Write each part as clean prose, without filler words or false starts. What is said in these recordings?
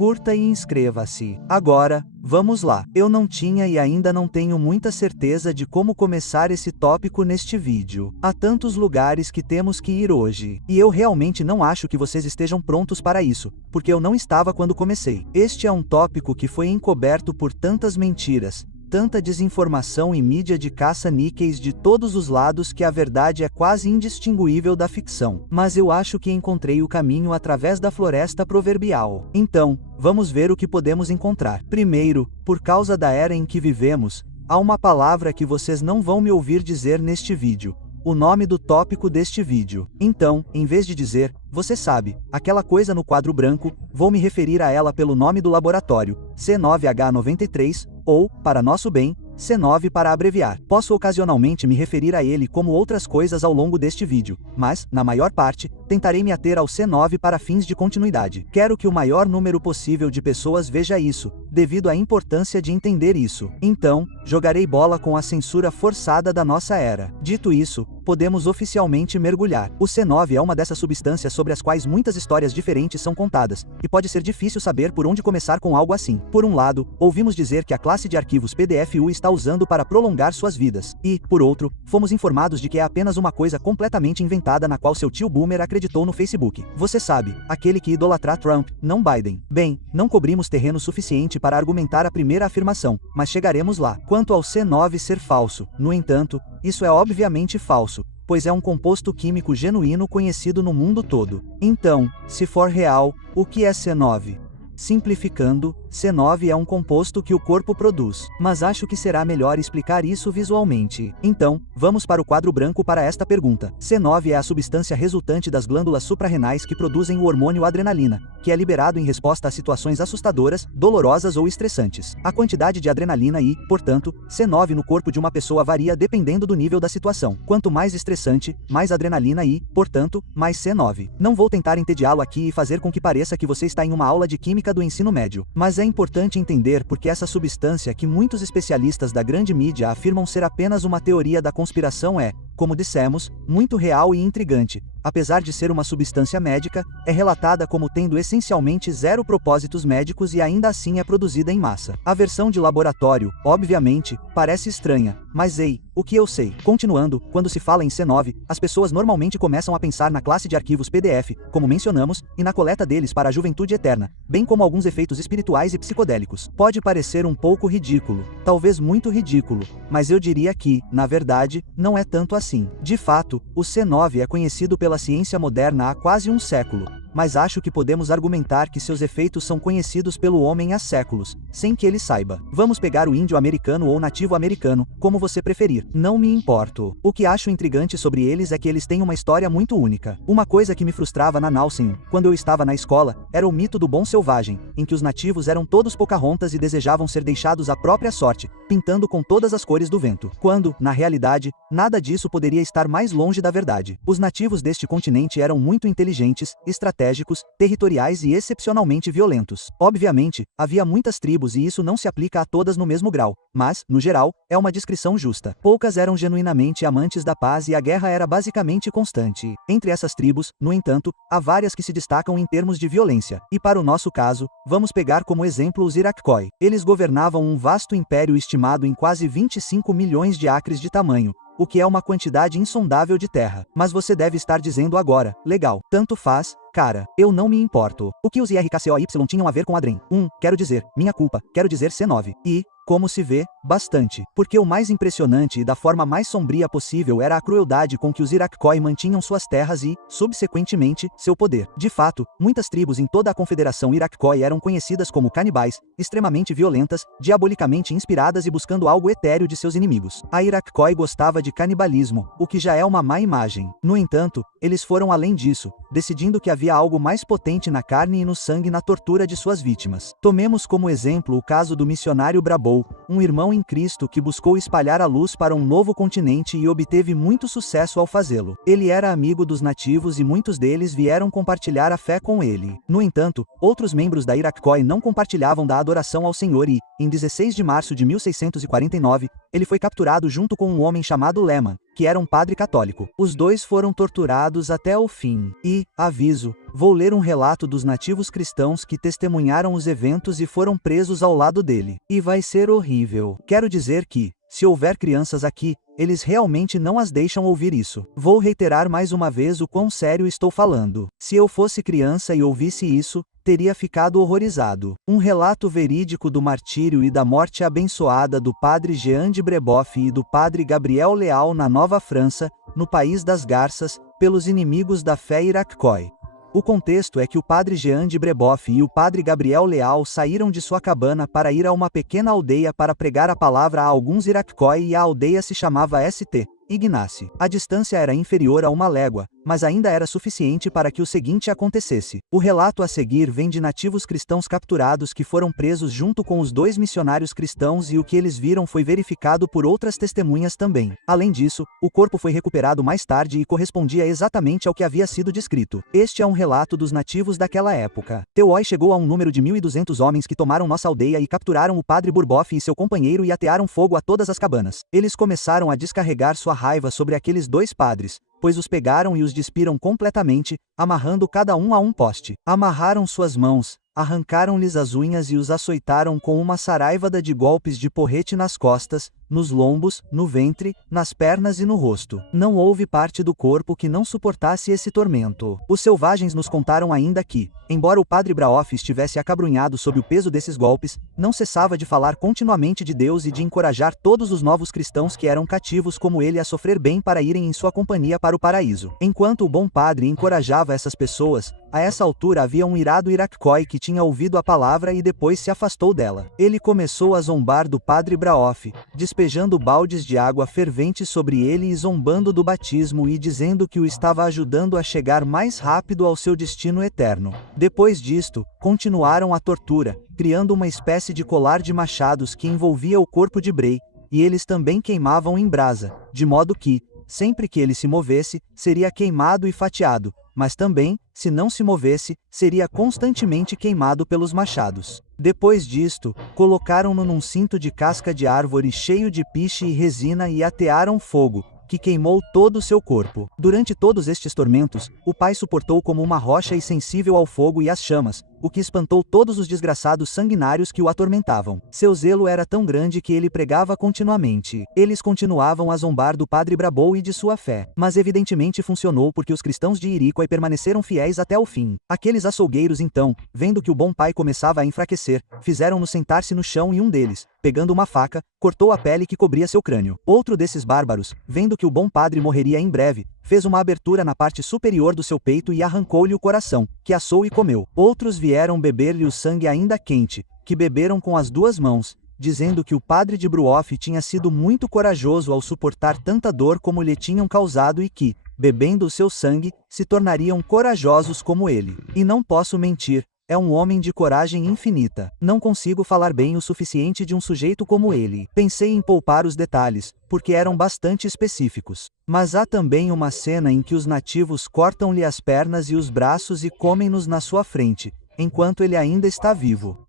curta e inscreva-se. Agora, vamos lá. Eu não tinha e ainda não tenho muita certeza de como começar esse tópico neste vídeo. Há tantos lugares que temos que ir hoje. E eu realmente não acho que vocês estejam prontos para isso, porque eu não estava quando comecei. Este é um tópico que foi encoberto por tantas mentiras, tanta desinformação e mídia de caça-níqueis de todos os lados que a verdade é quase indistinguível da ficção. Mas eu acho que encontrei o caminho através da floresta proverbial. Então, vamos ver o que podemos encontrar. Primeiro, por causa da era em que vivemos, há uma palavra que vocês não vão me ouvir dizer neste vídeo. O nome do tópico deste vídeo. Então, em vez de dizer, você sabe, aquela coisa no quadro branco, vou me referir a ela pelo nome do laboratório, C9H93, ou, para nosso bem, C9 para abreviar. Posso ocasionalmente me referir a ele como outras coisas ao longo deste vídeo, mas, na maior parte, tentarei me ater ao C9 para fins de continuidade. Quero que o maior número possível de pessoas veja isso, devido à importância de entender isso. Então, jogarei bola com a censura forçada da nossa era. Dito isso, podemos oficialmente mergulhar. O C9 é uma dessas substâncias sobre as quais muitas histórias diferentes são contadas, e pode ser difícil saber por onde começar com algo assim. Por um lado, ouvimos dizer que a classe de arquivos PDF-U está usando para prolongar suas vidas, e, por outro, fomos informados de que é apenas uma coisa completamente inventada na qual seu tio Boomer acreditou no Facebook. Você sabe, aquele que idolatra Trump, não Biden. Bem, não cobrimos terreno suficiente para argumentar a primeira afirmação, mas chegaremos lá. Quanto ao C9 ser falso, no entanto, isso é obviamente falso, pois é um composto químico genuíno conhecido no mundo todo. Então, se for real, o que é C9? Simplificando, C9 é um composto que o corpo produz, mas acho que será melhor explicar isso visualmente. Então, vamos para o quadro branco para esta pergunta. C9 é a substância resultante das glândulas suprarrenais que produzem o hormônio adrenalina, que é liberado em resposta a situações assustadoras, dolorosas ou estressantes. A quantidade de adrenalina e, portanto, C9 no corpo de uma pessoa varia dependendo do nível da situação. Quanto mais estressante, mais adrenalina e, portanto, mais C9. Não vou tentar entediá-lo aqui e fazer com que pareça que você está em uma aula de química do ensino médio, mas é importante entender porque essa substância que muitos especialistas da grande mídia afirmam ser apenas uma teoria da conspiração é, como dissemos, muito real e intrigante. Apesar de ser uma substância médica, é relatada como tendo essencialmente zero propósitos médicos e ainda assim é produzida em massa. A versão de laboratório, obviamente, parece estranha, mas ei, o que eu sei? Continuando, quando se fala em C9, as pessoas normalmente começam a pensar na classe de arquivos PDF, como mencionamos, e na coleta deles para a juventude eterna, bem como alguns efeitos espirituais e psicodélicos. Pode parecer um pouco ridículo, talvez muito ridículo, mas eu diria que, na verdade, não é tanto assim. De fato, o C9 é conhecido pela ciência moderna há quase um século, mas acho que podemos argumentar que seus efeitos são conhecidos pelo homem há séculos, sem que ele saiba. Vamos pegar o índio americano ou nativo americano, como você preferir. Não me importo. O que acho intrigante sobre eles é que eles têm uma história muito única. Uma coisa que me frustrava na Nausen, quando eu estava na escola, era o mito do bom selvagem, em que os nativos eram todos Pocahontas e desejavam ser deixados à própria sorte, pintando com todas as cores do vento. Quando, na realidade, nada disso poderia estar mais longe da verdade. Os nativos deste continente eram muito inteligentes, estratégicos, territoriais e excepcionalmente violentos. Obviamente, havia muitas tribos e isso não se aplica a todas no mesmo grau, mas, no geral, é uma descrição justa. Poucas eram genuinamente amantes da paz e a guerra era basicamente constante. Entre essas tribos, no entanto, há várias que se destacam em termos de violência. E para o nosso caso, vamos pegar como exemplo os Iroquois. Eles governavam um vasto império estimado em quase 25 milhões de acres de tamanho, o que é uma quantidade insondável de terra. Mas você deve estar dizendo agora, legal, tanto faz, cara, eu não me importo. O que os IRKCOY tinham a ver com Adrem? Quero dizer, minha culpa, quero dizer C9. E, como se vê, bastante. Porque o mais impressionante e da forma mais sombria possível era a crueldade com que os Iroquois mantinham suas terras e, subsequentemente, seu poder. De fato, muitas tribos em toda a Confederação Iroquois eram conhecidas como canibais, extremamente violentas, diabolicamente inspiradas e buscando algo etéreo de seus inimigos. A Iroquois gostava de canibalismo, o que já é uma má imagem. No entanto, eles foram além disso, decidindo que havia algo mais potente na carne e no sangue na tortura de suas vítimas. Tomemos como exemplo o caso do missionário Brabo, um irmão em Cristo que buscou espalhar a luz para um novo continente e obteve muito sucesso ao fazê-lo. Ele era amigo dos nativos e muitos deles vieram compartilhar a fé com ele. No entanto, outros membros da Iroquois não compartilhavam da adoração ao Senhor e, em 16 de março de 1649, ele foi capturado junto com um homem chamado Lehman, que era um padre católico. Os dois foram torturados até o fim. E, aviso, vou ler um relato dos nativos cristãos que testemunharam os eventos e foram presos ao lado dele. E vai ser horrível. Quero dizer que, se houver crianças aqui, eles realmente não as deixam ouvir isso. Vou reiterar mais uma vez o quão sério estou falando. Se eu fosse criança e ouvisse isso, teria ficado horrorizado. Um relato verídico do martírio e da morte abençoada do padre Jean de Brebeuf e do padre Gabriel Leal na Nova França, no País das Garças, pelos inimigos da fé Iroquois. O contexto é que o padre Jean de Brebeuf e o padre Gabriel Leal saíram de sua cabana para ir a uma pequena aldeia para pregar a palavra a alguns Iroquois e a aldeia se chamava St. Ignace. A distância era inferior a 1 légua, mas ainda era suficiente para que o seguinte acontecesse. O relato a seguir vem de nativos cristãos capturados que foram presos junto com os 2 missionários cristãos e o que eles viram foi verificado por outras testemunhas também. Além disso, o corpo foi recuperado mais tarde e correspondia exatamente ao que havia sido descrito. Este é um relato dos nativos daquela época. Teoi chegou a um número de 1.200 homens que tomaram nossa aldeia e capturaram o padre Brebeuf e seu companheiro e atearam fogo a todas as cabanas. Eles começaram a descarregar sua raiva sobre aqueles 2 padres, pois os pegaram e os despiram completamente, amarrando cada um a um poste. Amarraram suas mãos, arrancaram-lhes as unhas e os açoitaram com uma saraivada de golpes de porrete nas costas, nos lombos, no ventre, nas pernas e no rosto. Não houve parte do corpo que não suportasse esse tormento. Os selvagens nos contaram ainda que, embora o padre Brebeuf estivesse acabrunhado sob o peso desses golpes, não cessava de falar continuamente de Deus e de encorajar todos os novos cristãos que eram cativos como ele a sofrer bem para irem em sua companhia para o paraíso. Enquanto o bom padre encorajava essas pessoas, a essa altura havia um irado Iroquois que tinha ouvido a palavra e depois se afastou dela. Ele começou a zombar do padre Brebeuf, despejando baldes de água fervente sobre ele e zombando do batismo e dizendo que o estava ajudando a chegar mais rápido ao seu destino eterno. Depois disto, continuaram a tortura, criando uma espécie de colar de machados que envolvia o corpo de Bray, e eles também queimavam em brasa, de modo que, sempre que ele se movesse, seria queimado e fatiado, mas também, se não se movesse, seria constantemente queimado pelos machados. Depois disto, colocaram-no num cinto de casca de árvore cheio de piche e resina e atearam fogo, que queimou todo o seu corpo. Durante todos estes tormentos, o pai suportou como uma rocha e sensível ao fogo e às chamas, o que espantou todos os desgraçados sanguinários que o atormentavam. Seu zelo era tão grande que ele pregava continuamente. Eles continuavam a zombar do padre Brebeuf e de sua fé, mas evidentemente funcionou porque os cristãos de Iroquois permaneceram fiéis até o fim. Aqueles açougueiros então, vendo que o bom pai começava a enfraquecer, fizeram-no sentar-se no chão e um deles, pegando uma faca, cortou a pele que cobria seu crânio. Outro desses bárbaros, vendo que o bom padre morreria em breve, fez uma abertura na parte superior do seu peito e arrancou-lhe o coração, que assou e comeu. Outros vieram beber-lhe o sangue ainda quente, que beberam com as 2 mãos, dizendo que o padre de Brebeuf tinha sido muito corajoso ao suportar tanta dor como lhe tinham causado e que, bebendo o seu sangue, se tornariam corajosos como ele. E não posso mentir, é um homem de coragem infinita. Não consigo falar bem o suficiente de um sujeito como ele. Pensei em poupar os detalhes, porque eram bastante específicos. Mas há também uma cena em que os nativos cortam-lhe as pernas e os braços e comem-nos na sua frente, enquanto ele ainda está vivo.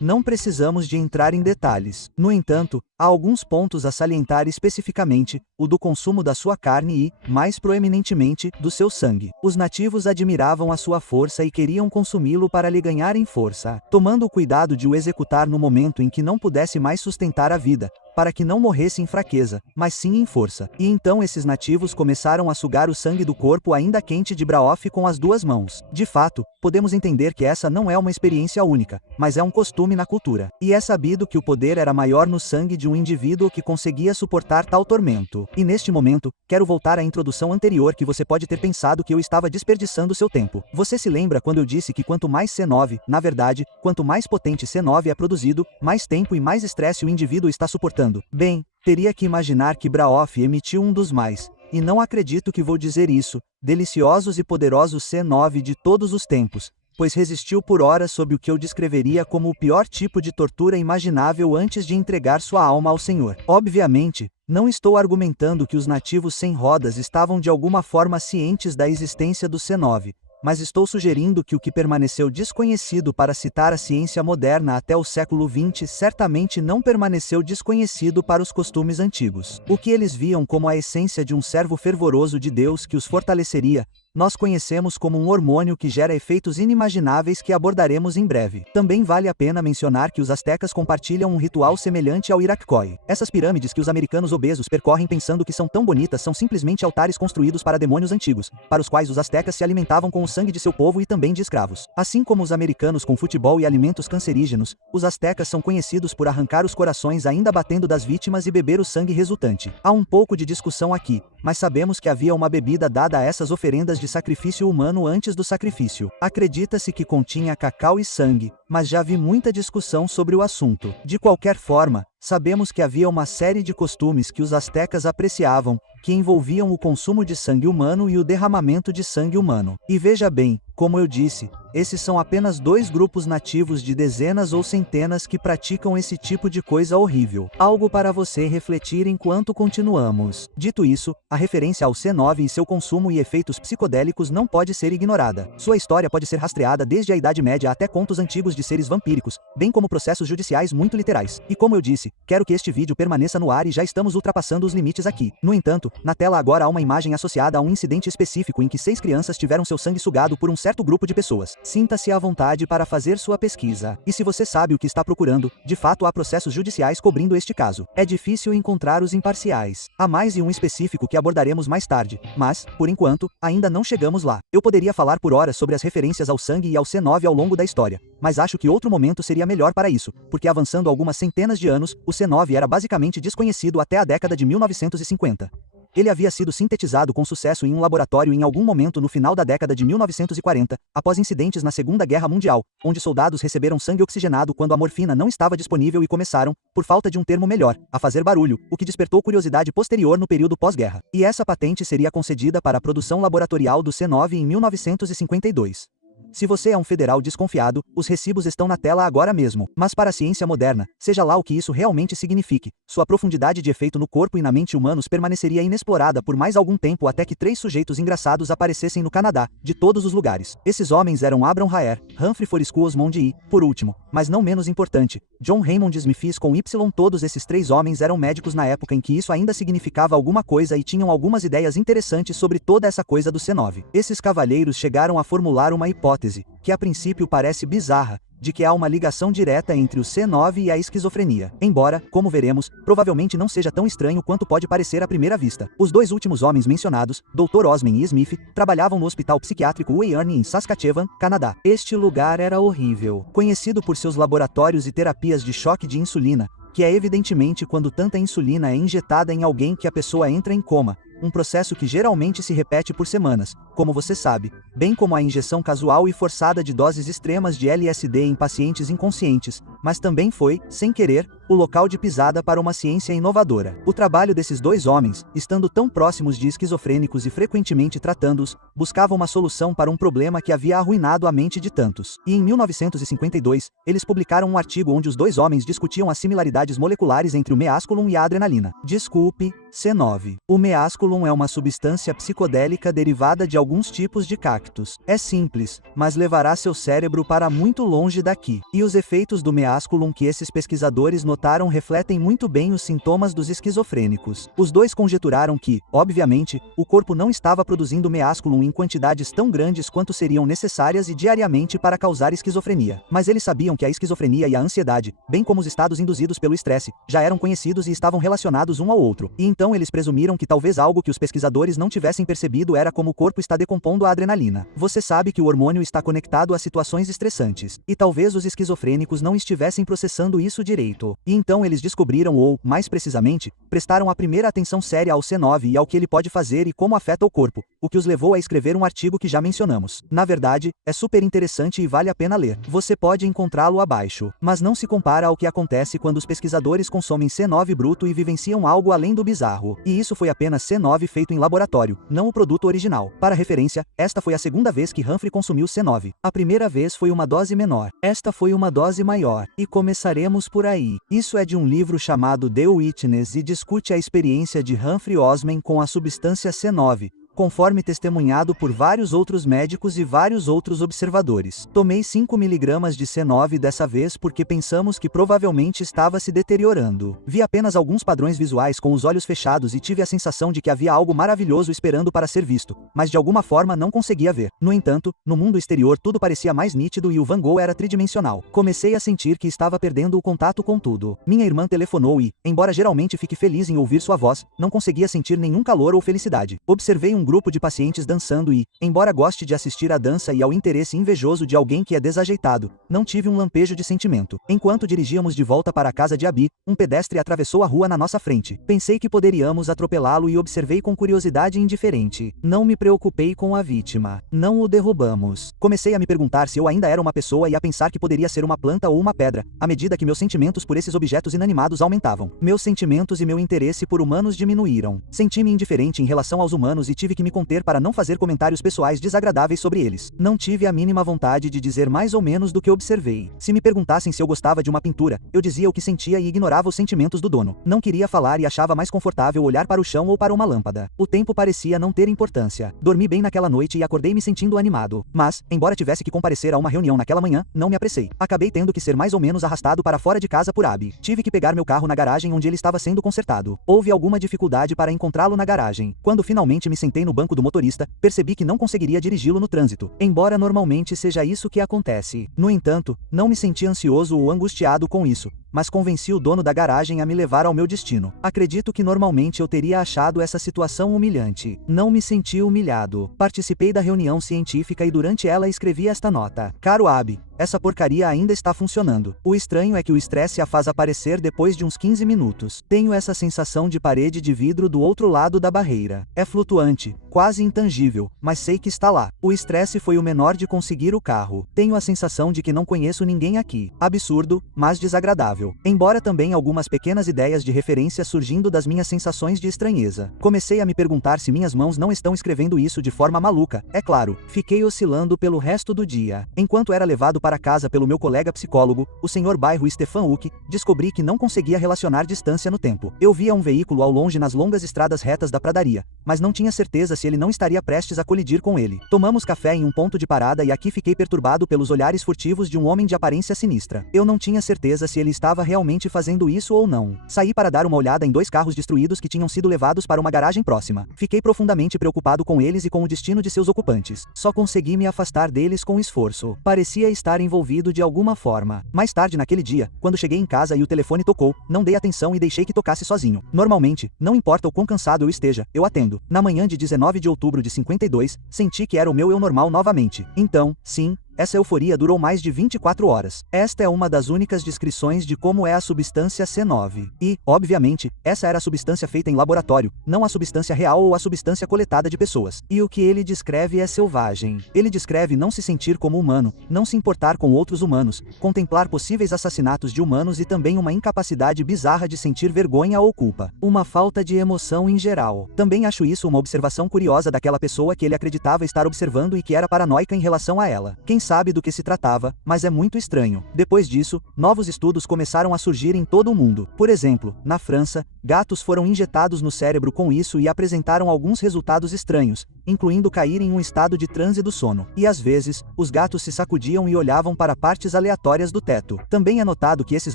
Não precisamos de entrar em detalhes. No entanto, há alguns pontos a salientar especificamente, o do consumo da sua carne e, mais proeminentemente, do seu sangue. Os nativos admiravam a sua força e queriam consumi-lo para lhe ganharem força, tomando o cuidado de o executar no momento em que não pudesse mais sustentar a vida, para que não morresse em fraqueza, mas sim em força. E então esses nativos começaram a sugar o sangue do corpo ainda quente de Brebeuf com as 2 mãos. De fato, podemos entender que essa não é uma experiência única, mas é um costume na cultura. E é sabido que o poder era maior no sangue de um indivíduo que conseguia suportar tal tormento. E neste momento, quero voltar à introdução anterior que você pode ter pensado que eu estava desperdiçando seu tempo. Você se lembra quando eu disse que quanto mais C9, na verdade, quanto mais potente C9 é produzido, mais tempo e mais estresse o indivíduo está suportando? Bem, teria que imaginar que Brebeuf emitiu um dos mais, e não acredito que vou dizer isso, deliciosos e poderosos C9 de todos os tempos, pois resistiu por horas sob o que eu descreveria como o pior tipo de tortura imaginável antes de entregar sua alma ao Senhor. Obviamente, não estou argumentando que os nativos sem rodas estavam de alguma forma cientes da existência do C9, mas estou sugerindo que o que permaneceu desconhecido para citar a ciência moderna até o século XX certamente não permaneceu desconhecido para os costumes antigos. O que eles viam como a essência de um servo fervoroso de Deus que os fortaleceria, nós conhecemos como um hormônio que gera efeitos inimagináveis que abordaremos em breve. Também vale a pena mencionar que os astecas compartilham um ritual semelhante ao Irakoi. Essas pirâmides que os americanos obesos percorrem pensando que são tão bonitas são simplesmente altares construídos para demônios antigos, para os quais os astecas se alimentavam com o sangue de seu povo e também de escravos. Assim como os americanos com futebol e alimentos cancerígenos, os astecas são conhecidos por arrancar os corações ainda batendo das vítimas e beber o sangue resultante. Há um pouco de discussão aqui, mas sabemos que havia uma bebida dada a essas oferendas de sacrifício humano antes do sacrifício. Acredita-se que continha cacau e sangue, mas já vi muita discussão sobre o assunto. De qualquer forma, sabemos que havia uma série de costumes que os astecas apreciavam, que envolviam o consumo de sangue humano e o derramamento de sangue humano. E veja bem, como eu disse, esses são apenas 2 grupos nativos de dezenas ou centenas que praticam esse tipo de coisa horrível. Algo para você refletir enquanto continuamos. Dito isso, a referência ao C9 e seu consumo e efeitos psicodélicos não pode ser ignorada. Sua história pode ser rastreada desde a Idade Média até contos antigos de seres vampíricos, bem como processos judiciais muito literais. E como eu disse, quero que este vídeo permaneça no ar e já estamos ultrapassando os limites aqui. No entanto, na tela agora há uma imagem associada a um incidente específico em que 6 crianças tiveram seu sangue sugado por um certo grupo de pessoas. Sinta-se à vontade para fazer sua pesquisa. E se você sabe o que está procurando, de fato há processos judiciais cobrindo este caso. É difícil encontrar os imparciais. Há mais de um específico que abordaremos mais tarde, mas, por enquanto, ainda não chegamos lá. Eu poderia falar por horas sobre as referências ao sangue e ao C9 ao longo da história, mas acho que outro momento seria melhor para isso, porque avançando algumas centenas de anos, o C9 era basicamente desconhecido até a década de 1950. Ele havia sido sintetizado com sucesso em um laboratório em algum momento no final da década de 1940, após incidentes na Segunda Guerra Mundial, onde soldados receberam sangue oxigenado quando a morfina não estava disponível e começaram, por falta de um termo melhor, a fazer barulho, o que despertou curiosidade posterior no período pós-guerra. E essa patente seria concedida para a produção laboratorial do C9 em 1952. Se você é um federal desconfiado, os recibos estão na tela agora mesmo. Mas para a ciência moderna, seja lá o que isso realmente signifique, sua profundidade de efeito no corpo e na mente humanos permaneceria inexplorada por mais algum tempo até que 3 sujeitos engraçados aparecessem no Canadá, de todos os lugares. Esses homens eram Abram Haer, Humphrey Forrescue Osmond e, por último, mas não menos importante, John Raymond Smith com Y. Todos esses 3 homens eram médicos na época em que isso ainda significava alguma coisa e tinham algumas ideias interessantes sobre toda essa coisa do C9. Esses cavalheiros chegaram a formular uma hipótese, que a princípio parece bizarra, de que há uma ligação direta entre o C9 e a esquizofrenia. Embora, como veremos, provavelmente não seja tão estranho quanto pode parecer à primeira vista. Os 2 últimos homens mencionados, Dr. Osman e Smith, trabalhavam no hospital psiquiátrico Weyerne em Saskatchewan, Canadá. Este lugar era horrível. Conhecido por seus laboratórios e terapias de choque de insulina, que é evidentemente quando tanta insulina é injetada em alguém que a pessoa entra em coma, um processo que geralmente se repete por semanas, como você sabe, bem como a injeção casual e forçada de doses extremas de LSD em pacientes inconscientes, mas também foi, sem querer, o local de pisada para uma ciência inovadora. O trabalho desses 2 homens, estando tão próximos de esquizofrênicos e frequentemente tratando-os, buscava uma solução para um problema que havia arruinado a mente de tantos. E em 1952, eles publicaram um artigo onde os 2 homens discutiam as similaridades moleculares entre o measculum e a adrenalina. Desculpe, C9. O measculum é uma substância psicodélica derivada de alguns tipos de cactos. É simples, mas levará seu cérebro para muito longe daqui. E os efeitos do measculum que esses pesquisadores notaram refletem muito bem os sintomas dos esquizofrênicos. Os 2 conjeturaram que, obviamente, o corpo não estava produzindo measculum em quantidades tão grandes quanto seriam necessárias e diariamente para causar esquizofrenia. Mas eles sabiam que a esquizofrenia e a ansiedade, bem como os estados induzidos pelo estresse, já eram conhecidos e estavam relacionados um ao outro. E então eles presumiram que talvez algo que os pesquisadores não tivessem percebido era como o corpo está decompondo a adrenalina. Você sabe que o hormônio está conectado a situações estressantes. E talvez os esquizofrênicos não estivessem processando isso direito. E então eles descobriram ou, mais precisamente, prestaram a primeira atenção séria ao C9 e ao que ele pode fazer e como afeta o corpo, o que os levou a escrever um artigo que já mencionamos. Na verdade, é super interessante e vale a pena ler. Você pode encontrá-lo abaixo. Mas não se compara ao que acontece quando os pesquisadores consomem C9 bruto e vivenciam algo além do bizarro. E isso foi apenas C9 feito em laboratório, não o produto original. Para referência, esta foi a segunda vez que Humphrey consumiu C9. A primeira vez foi uma dose menor. Esta foi uma dose maior. E começaremos por aí. Isso é de um livro chamado The Witness e discute a experiência de Humphrey Osman com a substância C9, conforme testemunhado por vários outros médicos e vários outros observadores. Tomei 5 mg de C9 dessa vez porque pensamos que provavelmente estava se deteriorando. Vi apenas alguns padrões visuais com os olhos fechados e tive a sensação de que havia algo maravilhoso esperando para ser visto, mas de alguma forma não conseguia ver. No entanto, no mundo exterior tudo parecia mais nítido e o Van Gogh era tridimensional. Comecei a sentir que estava perdendo o contato com tudo. Minha irmã telefonou e, embora geralmente fique feliz em ouvir sua voz, não conseguia sentir nenhum calor ou felicidade. Observei um grupo de pacientes dançando e, embora goste de assistir à dança e ao interesse invejoso de alguém que é desajeitado, não tive um lampejo de sentimento. Enquanto dirigíamos de volta para a casa de Abi, um pedestre atravessou a rua na nossa frente. Pensei que poderíamos atropelá-lo e observei com curiosidade indiferente. Não me preocupei com a vítima. Não o derrubamos. Comecei a me perguntar se eu ainda era uma pessoa e a pensar que poderia ser uma planta ou uma pedra, à medida que meus sentimentos por esses objetos inanimados aumentavam. Meus sentimentos e meu interesse por humanos diminuíram. Senti-me indiferente em relação aos humanos e tive que me conter para não fazer comentários pessoais desagradáveis sobre eles. Não tive a mínima vontade de dizer mais ou menos do que observei. Se me perguntassem se eu gostava de uma pintura, eu dizia o que sentia e ignorava os sentimentos do dono. Não queria falar e achava mais confortável olhar para o chão ou para uma lâmpada. O tempo parecia não ter importância. Dormi bem naquela noite e acordei me sentindo animado. Mas, embora tivesse que comparecer a uma reunião naquela manhã, não me apressei. Acabei tendo que ser mais ou menos arrastado para fora de casa por Abi. Tive que pegar meu carro na garagem onde ele estava sendo consertado. Houve alguma dificuldade para encontrá-lo na garagem. Quando finalmente me sentei no banco do motorista, percebi que não conseguiria dirigi-lo no trânsito, embora normalmente seja isso que acontece. No entanto, não me senti ansioso ou angustiado com isso, mas convenci o dono da garagem a me levar ao meu destino. Acredito que normalmente eu teria achado essa situação humilhante. Não me senti humilhado. Participei da reunião científica e durante ela escrevi esta nota. Caro Abi, essa porcaria ainda está funcionando. O estranho é que o estresse a faz aparecer depois de uns 15 minutos. Tenho essa sensação de parede de vidro do outro lado da barreira. É flutuante, quase intangível, mas sei que está lá. O estresse foi o menor de conseguir o carro. Tenho a sensação de que não conheço ninguém aqui. Absurdo, mas desagradável. Embora também algumas pequenas ideias de referência surgindo das minhas sensações de estranheza. Comecei a me perguntar se minhas mãos não estão escrevendo isso de forma maluca. É claro, fiquei oscilando pelo resto do dia. Enquanto era levado para casa pelo meu colega psicólogo, o Sr. Bairro Stefan Uck, descobri que não conseguia relacionar distância no tempo. Eu via um veículo ao longe nas longas estradas retas da pradaria, mas não tinha certeza se ele não estaria prestes a colidir com ele. Tomamos café em um ponto de parada e aqui fiquei perturbado pelos olhares furtivos de um homem de aparência sinistra. Eu não tinha certeza se ele estava realmente fazendo isso ou não. Saí para dar uma olhada em 2 carros destruídos que tinham sido levados para uma garagem próxima. Fiquei profundamente preocupado com eles e com o destino de seus ocupantes. Só consegui me afastar deles com esforço. Parecia estar envolvido de alguma forma. Mais tarde naquele dia, quando cheguei em casa e o telefone tocou, não dei atenção e deixei que tocasse sozinho. Normalmente, não importa o quão cansado eu esteja, eu atendo. Na manhã de 19 de outubro de 52, senti que era o meu eu normal novamente. Então, sim, essa euforia durou mais de 24 horas. Esta é uma das únicas descrições de como é a substância C9. E, obviamente, essa era a substância feita em laboratório, não a substância real ou a substância coletada de pessoas. E o que ele descreve é selvagem. Ele descreve não se sentir como humano, não se importar com outros humanos, contemplar possíveis assassinatos de humanos e também uma incapacidade bizarra de sentir vergonha ou culpa. Uma falta de emoção em geral. Também acho isso uma observação curiosa daquela pessoa que ele acreditava estar observando e que era paranoica em relação a ela. Quem sabe do que se tratava, mas é muito estranho. Depois disso, novos estudos começaram a surgir em todo o mundo. Por exemplo, na França, gatos foram injetados no cérebro com isso e apresentaram alguns resultados estranhos, incluindo cair em um estado de transe do sono. E às vezes, os gatos se sacudiam e olhavam para partes aleatórias do teto. Também é notado que esses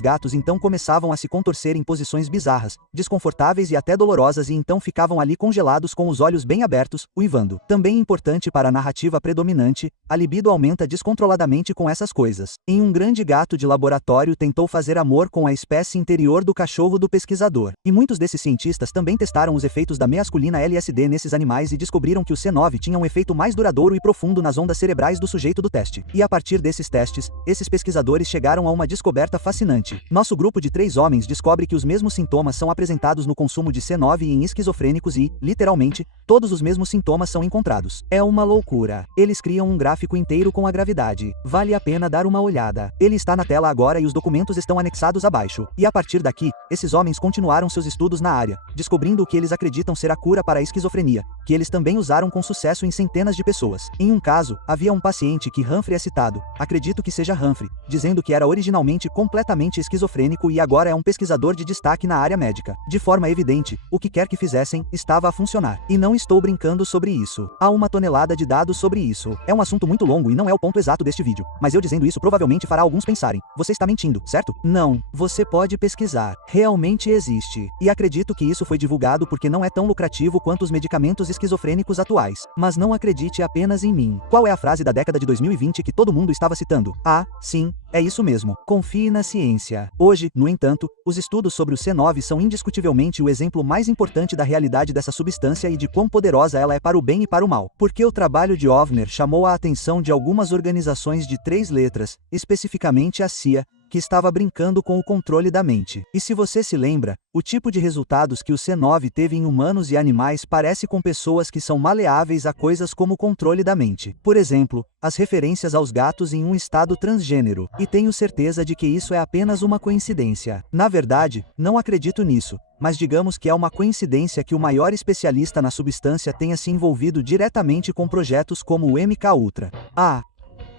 gatos então começavam a se contorcer em posições bizarras, desconfortáveis e até dolorosas e então ficavam ali congelados com os olhos bem abertos, uivando. Também importante para a narrativa predominante, a libido aumenta descontroladamente com essas coisas. Em um grande gato de laboratório tentou fazer amor com a espécie interior do cachorro do pesquisador. E muitos desses cientistas também testaram os efeitos da measculina LSD nesses animais e descobriram que o C9 tinha um efeito mais duradouro e profundo nas ondas cerebrais do sujeito do teste. E a partir desses testes, esses pesquisadores chegaram a uma descoberta fascinante. Nosso grupo de 3 homens descobre que os mesmos sintomas são apresentados no consumo de C9 em esquizofrênicos e, literalmente, todos os mesmos sintomas são encontrados. É uma loucura. Eles criam um gráfico inteiro com a gravidade. Vale a pena dar uma olhada. Ele está na tela agora e os documentos estão anexados abaixo. E a partir daqui, esses homens continuaram seus estudos na área, descobrindo o que eles acreditam ser a cura para a esquizofrenia, que eles também usaram com sucesso em centenas de pessoas. Em um caso, havia um paciente que Humphrey é citado, acredito que seja Humphrey, dizendo que era originalmente completamente esquizofrênico e agora é um pesquisador de destaque na área médica. De forma evidente, o que quer que fizessem, estava a funcionar. E não estou brincando sobre isso. Há uma tonelada de dados sobre isso. É um assunto muito longo e não é o ponto exato deste vídeo, mas eu dizendo isso provavelmente fará alguns pensarem: você está mentindo, certo? Não. Você pode pesquisar. Realmente existe. E acredito que isso foi divulgado porque não é tão lucrativo quanto os medicamentos esquizofrênicos atuais. Mas não acredite apenas em mim. Qual é a frase da década de 2020 que todo mundo estava citando? Ah, sim, é isso mesmo. Confie na ciência. Hoje, no entanto, os estudos sobre o C9 são indiscutivelmente o exemplo mais importante da realidade dessa substância e de quão poderosa ela é para o bem e para o mal. Porque o trabalho de Ovner chamou a atenção de algumas organizações de 3 letras, especificamente a CIA, que estava brincando com o controle da mente. E se você se lembra, o tipo de resultados que o C9 teve em humanos e animais parece com pessoas que são maleáveis a coisas como o controle da mente. Por exemplo, as referências aos gatos em um estado transgênero. E tenho certeza de que isso é apenas uma coincidência. Na verdade, não acredito nisso, mas digamos que é uma coincidência que o maior especialista na substância tenha se envolvido diretamente com projetos como o MKUltra.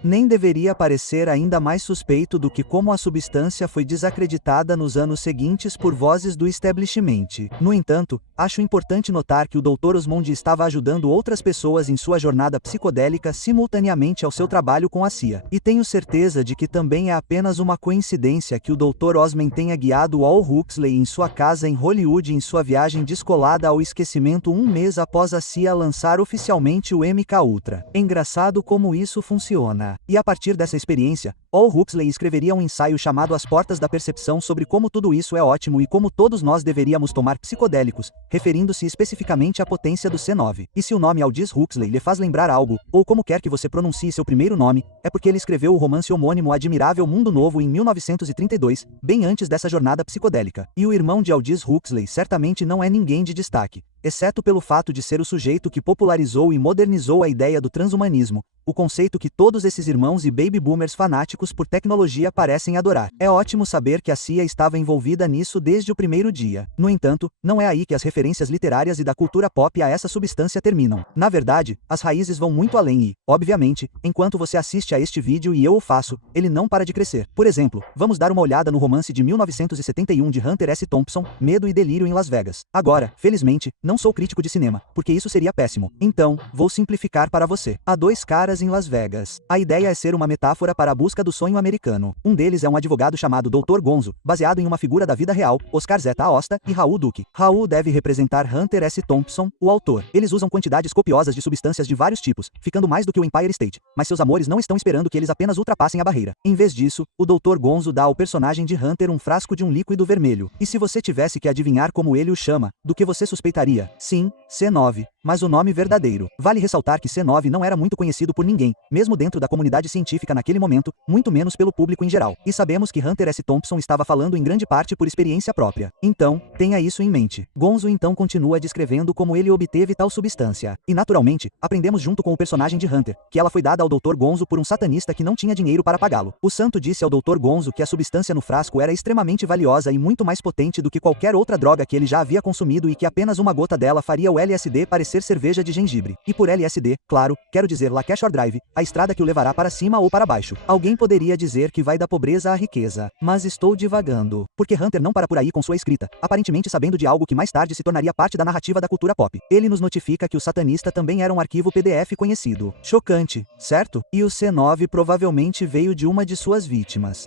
Nem deveria parecer ainda mais suspeito do que como a substância foi desacreditada nos anos seguintes por vozes do establishment. No entanto, acho importante notar que o Dr. Osmond estava ajudando outras pessoas em sua jornada psicodélica simultaneamente ao seu trabalho com a CIA. E tenho certeza de que também é apenas uma coincidência que o Dr. Osmond tenha guiado Al Huxley em sua casa em Hollywood em sua viagem descolada ao esquecimento um mês após a CIA lançar oficialmente o MKUltra. Engraçado como isso funciona. E a partir dessa experiência, Al Huxley escreveria um ensaio chamado As Portas da Percepção sobre como tudo isso é ótimo e como todos nós deveríamos tomar psicodélicos, referindo-se especificamente à potência do C9. E se o nome Aldous Huxley lhe faz lembrar algo, ou como quer que você pronuncie seu primeiro nome, é porque ele escreveu o romance homônimo Admirável Mundo Novo em 1932, bem antes dessa jornada psicodélica. E o irmão de Aldous Huxley certamente não é ninguém de destaque, exceto pelo fato de ser o sujeito que popularizou e modernizou a ideia do transhumanismo, o conceito que todos esses irmãos e baby boomers fanáticos por tecnologia parecem adorar. É ótimo saber que a CIA estava envolvida nisso desde o primeiro dia. No entanto, não é aí que as referências literárias e da cultura pop a essa substância terminam. Na verdade, as raízes vão muito além e, obviamente, enquanto você assiste a este vídeo e eu o faço, ele não para de crescer. Por exemplo, vamos dar uma olhada no romance de 1971 de Hunter S. Thompson, Medo e Delírio em Las Vegas. Agora, felizmente, não sou crítico de cinema, porque isso seria péssimo. Então, vou simplificar para você. Há 2 caras em Las Vegas. A ideia é ser uma metáfora para a busca do sonho americano. Um deles é um advogado chamado Dr. Gonzo, baseado em uma figura da vida real, Oscar Zeta Aosta e Raul Duke. Raul deve representar Hunter S. Thompson, o autor. Eles usam quantidades copiosas de substâncias de vários tipos, ficando mais do que o Empire State, mas seus amores não estão esperando que eles apenas ultrapassem a barreira. Em vez disso, o Dr. Gonzo dá ao personagem de Hunter um frasco de um líquido vermelho. E se você tivesse que adivinhar como ele o chama, do que você suspeitaria? Sim, C9. Mas o nome verdadeiro. Vale ressaltar que C9 não era muito conhecido por ninguém, mesmo dentro da comunidade científica naquele momento, muito menos pelo público em geral. E sabemos que Hunter S. Thompson estava falando em grande parte por experiência própria. Então, tenha isso em mente. Gonzo então continua descrevendo como ele obteve tal substância. E naturalmente, aprendemos junto com o personagem de Hunter, que ela foi dada ao Dr. Gonzo por um satanista que não tinha dinheiro para pagá-lo. O santo disse ao Dr. Gonzo que a substância no frasco era extremamente valiosa e muito mais potente do que qualquer outra droga que ele já havia consumido e que apenas uma gota dela faria o LSD parecer cerveja de gengibre. E por LSD, claro, quero dizer Lakeshore Drive, a estrada que o levará para cima ou para baixo. Alguém poderia dizer que vai da pobreza à riqueza, mas estou divagando. Porque Hunter não para por aí com sua escrita, aparentemente sabendo de algo que mais tarde se tornaria parte da narrativa da cultura pop. Ele nos notifica que o satanista também era um arquivo PDF conhecido. Chocante, certo? E o C9 provavelmente veio de uma de suas vítimas.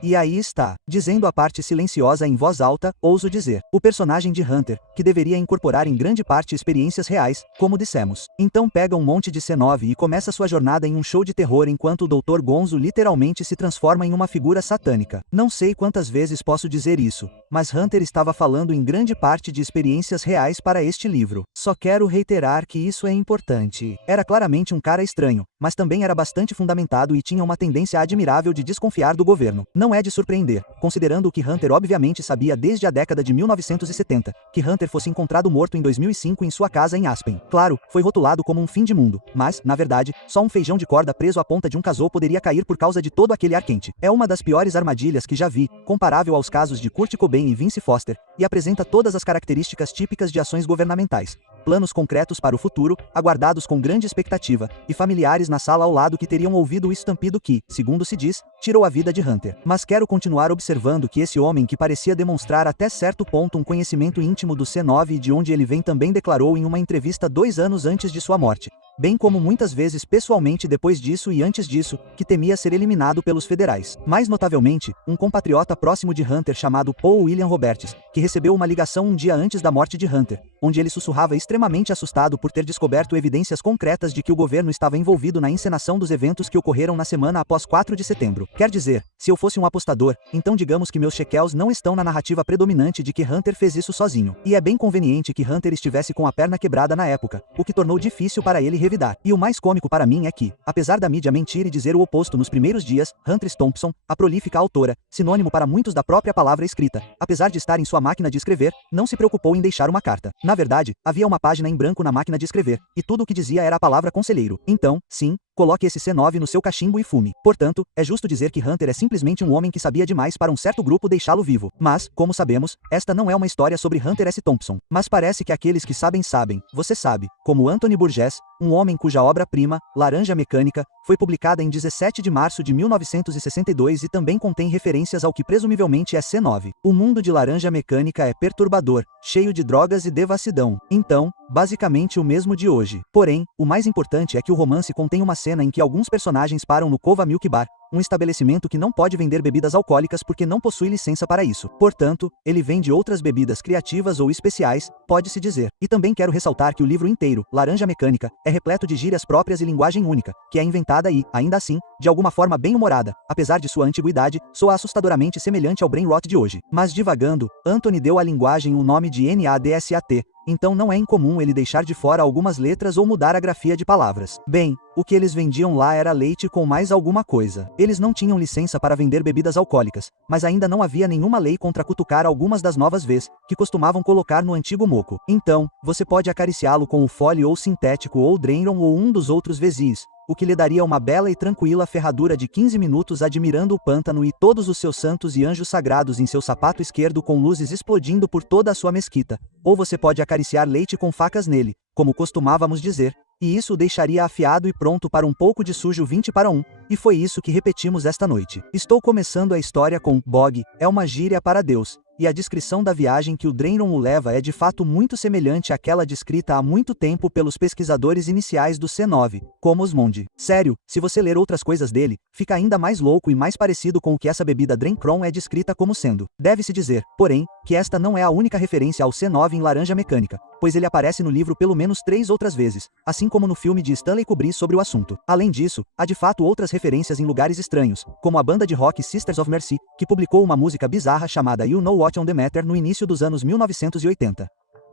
E aí está. Dizendo a parte silenciosa em voz alta, ouso dizer. O personagem de Hunter, que deveria incorporar em grande parte experiências reais, como dissemos. Então pega um monte de C9 e começa sua jornada em um show de terror enquanto o Dr. Gonzo literalmente se transforma em uma figura satânica. Não sei quantas vezes posso dizer isso, mas Hunter estava falando em grande parte de experiências reais para este livro. Só quero reiterar que isso é importante. Era claramente um cara estranho, mas também era bastante fundamentado e tinha uma tendência admirável de desconfiar do governo. Não é de surpreender, considerando o que Hunter obviamente sabia desde a década de 1970, que Hunter fosse encontrado morto em 2005 em sua casa em Aspen. Claro, foi rotulado como um fim de mundo, mas, na verdade, só um feijão de corda preso à ponta de um casou poderia cair por causa de todo aquele ar quente. É uma das piores armadilhas que já vi, comparável aos casos de Kurt Cobain e Vince Foster, e apresenta todas as características típicas de ações governamentais. planos concretos para o futuro, aguardados com grande expectativa, e familiares na sala ao lado que teriam ouvido o estampido que, segundo se diz, tirou a vida de Hunter. Mas quero continuar observando que esse homem que parecia demonstrar até certo ponto um conhecimento íntimo do C9 e de onde ele vem também declarou em uma entrevista 2 anos antes de sua morte, bem como muitas vezes pessoalmente depois disso e antes disso, que temia ser eliminado pelos federais. Mais notavelmente, um compatriota próximo de Hunter chamado Paul William Roberts, que recebeu uma ligação um dia antes da morte de Hunter, onde ele sussurrava extremamente assustado por ter descoberto evidências concretas de que o governo estava envolvido na encenação dos eventos que ocorreram na semana após 4 de setembro. Quer dizer, se eu fosse um apostador, então digamos que meus shekels não estão na narrativa predominante de que Hunter fez isso sozinho. E é bem conveniente que Hunter estivesse com a perna quebrada na época, o que tornou difícil para ele revidar. E o mais cômico para mim é que, apesar da mídia mentir e dizer o oposto nos primeiros dias, Hunter Thompson, a prolífica autora, sinônimo para muitos da própria palavra escrita, apesar de estar em sua máquina de escrever, não se preocupou em deixar uma carta. Na verdade, havia uma página em branco na máquina de escrever, e tudo o que dizia era a palavra conselheiro. Então, sim, coloque esse C9 no seu cachimbo e fume. Portanto, é justo dizer que Hunter é simplesmente um homem que sabia demais para um certo grupo deixá-lo vivo. Mas, como sabemos, esta não é uma história sobre Hunter S. Thompson. Mas parece que aqueles que sabem sabem, você sabe, como Anthony Burgess, um homem cuja obra-prima, Laranja Mecânica, foi publicada em 17 de março de 1962 e também contém referências ao que presumivelmente é C9. O mundo de Laranja Mecânica é perturbador, cheio de drogas e devassidão. Então, basicamente o mesmo de hoje. Porém, o mais importante é que o romance contém uma cena em que alguns personagens param no Cova Milk Bar, um estabelecimento que não pode vender bebidas alcoólicas porque não possui licença para isso. Portanto, ele vende outras bebidas criativas ou especiais, pode-se dizer. E também quero ressaltar que o livro inteiro, Laranja Mecânica, é repleto de gírias próprias e linguagem única, que é inventada e, ainda assim, de alguma forma bem humorada. Apesar de sua antiguidade, soa assustadoramente semelhante ao brain rot de hoje. Mas divagando, Anthony deu à linguagem um nome de NADSAT, então não é incomum ele deixar de fora algumas letras ou mudar a grafia de palavras. Bem, o que eles vendiam lá era leite com mais alguma coisa. Eles não tinham licença para vender bebidas alcoólicas, mas ainda não havia nenhuma lei contra cutucar algumas das novas Vs, que costumavam colocar no antigo moco. Então, você pode acariciá-lo com o fole ou sintético ou Dreyron ou um dos outros Vzis, o que lhe daria uma bela e tranquila ferradura de 15 minutos admirando o pântano e todos os seus santos e anjos sagrados em seu sapato esquerdo com luzes explodindo por toda a sua mesquita. Ou você pode acariciar leite com facas nele, como costumávamos dizer, e isso o deixaria afiado e pronto para um pouco de sujo 20 para 1, e foi isso que repetimos esta noite. Estou começando a história com Bog, é uma gíria para Deus, e a descrição da viagem que o Dreyron o leva é de fato muito semelhante àquela descrita há muito tempo pelos pesquisadores iniciais do C9, como Osmond. Sério, se você ler outras coisas dele, fica ainda mais louco e mais parecido com o que essa bebida Drencron é descrita como sendo. Deve-se dizer, porém, que esta não é a única referência ao C9 em Laranja Mecânica, pois ele aparece no livro pelo menos 3 outras vezes, assim como no filme de Stanley Kubrick sobre o assunto. Além disso, há de fato outras referências em lugares estranhos, como a banda de rock Sisters of Mercy, que publicou uma música bizarra chamada You Know What on the Matter no início dos anos 1980.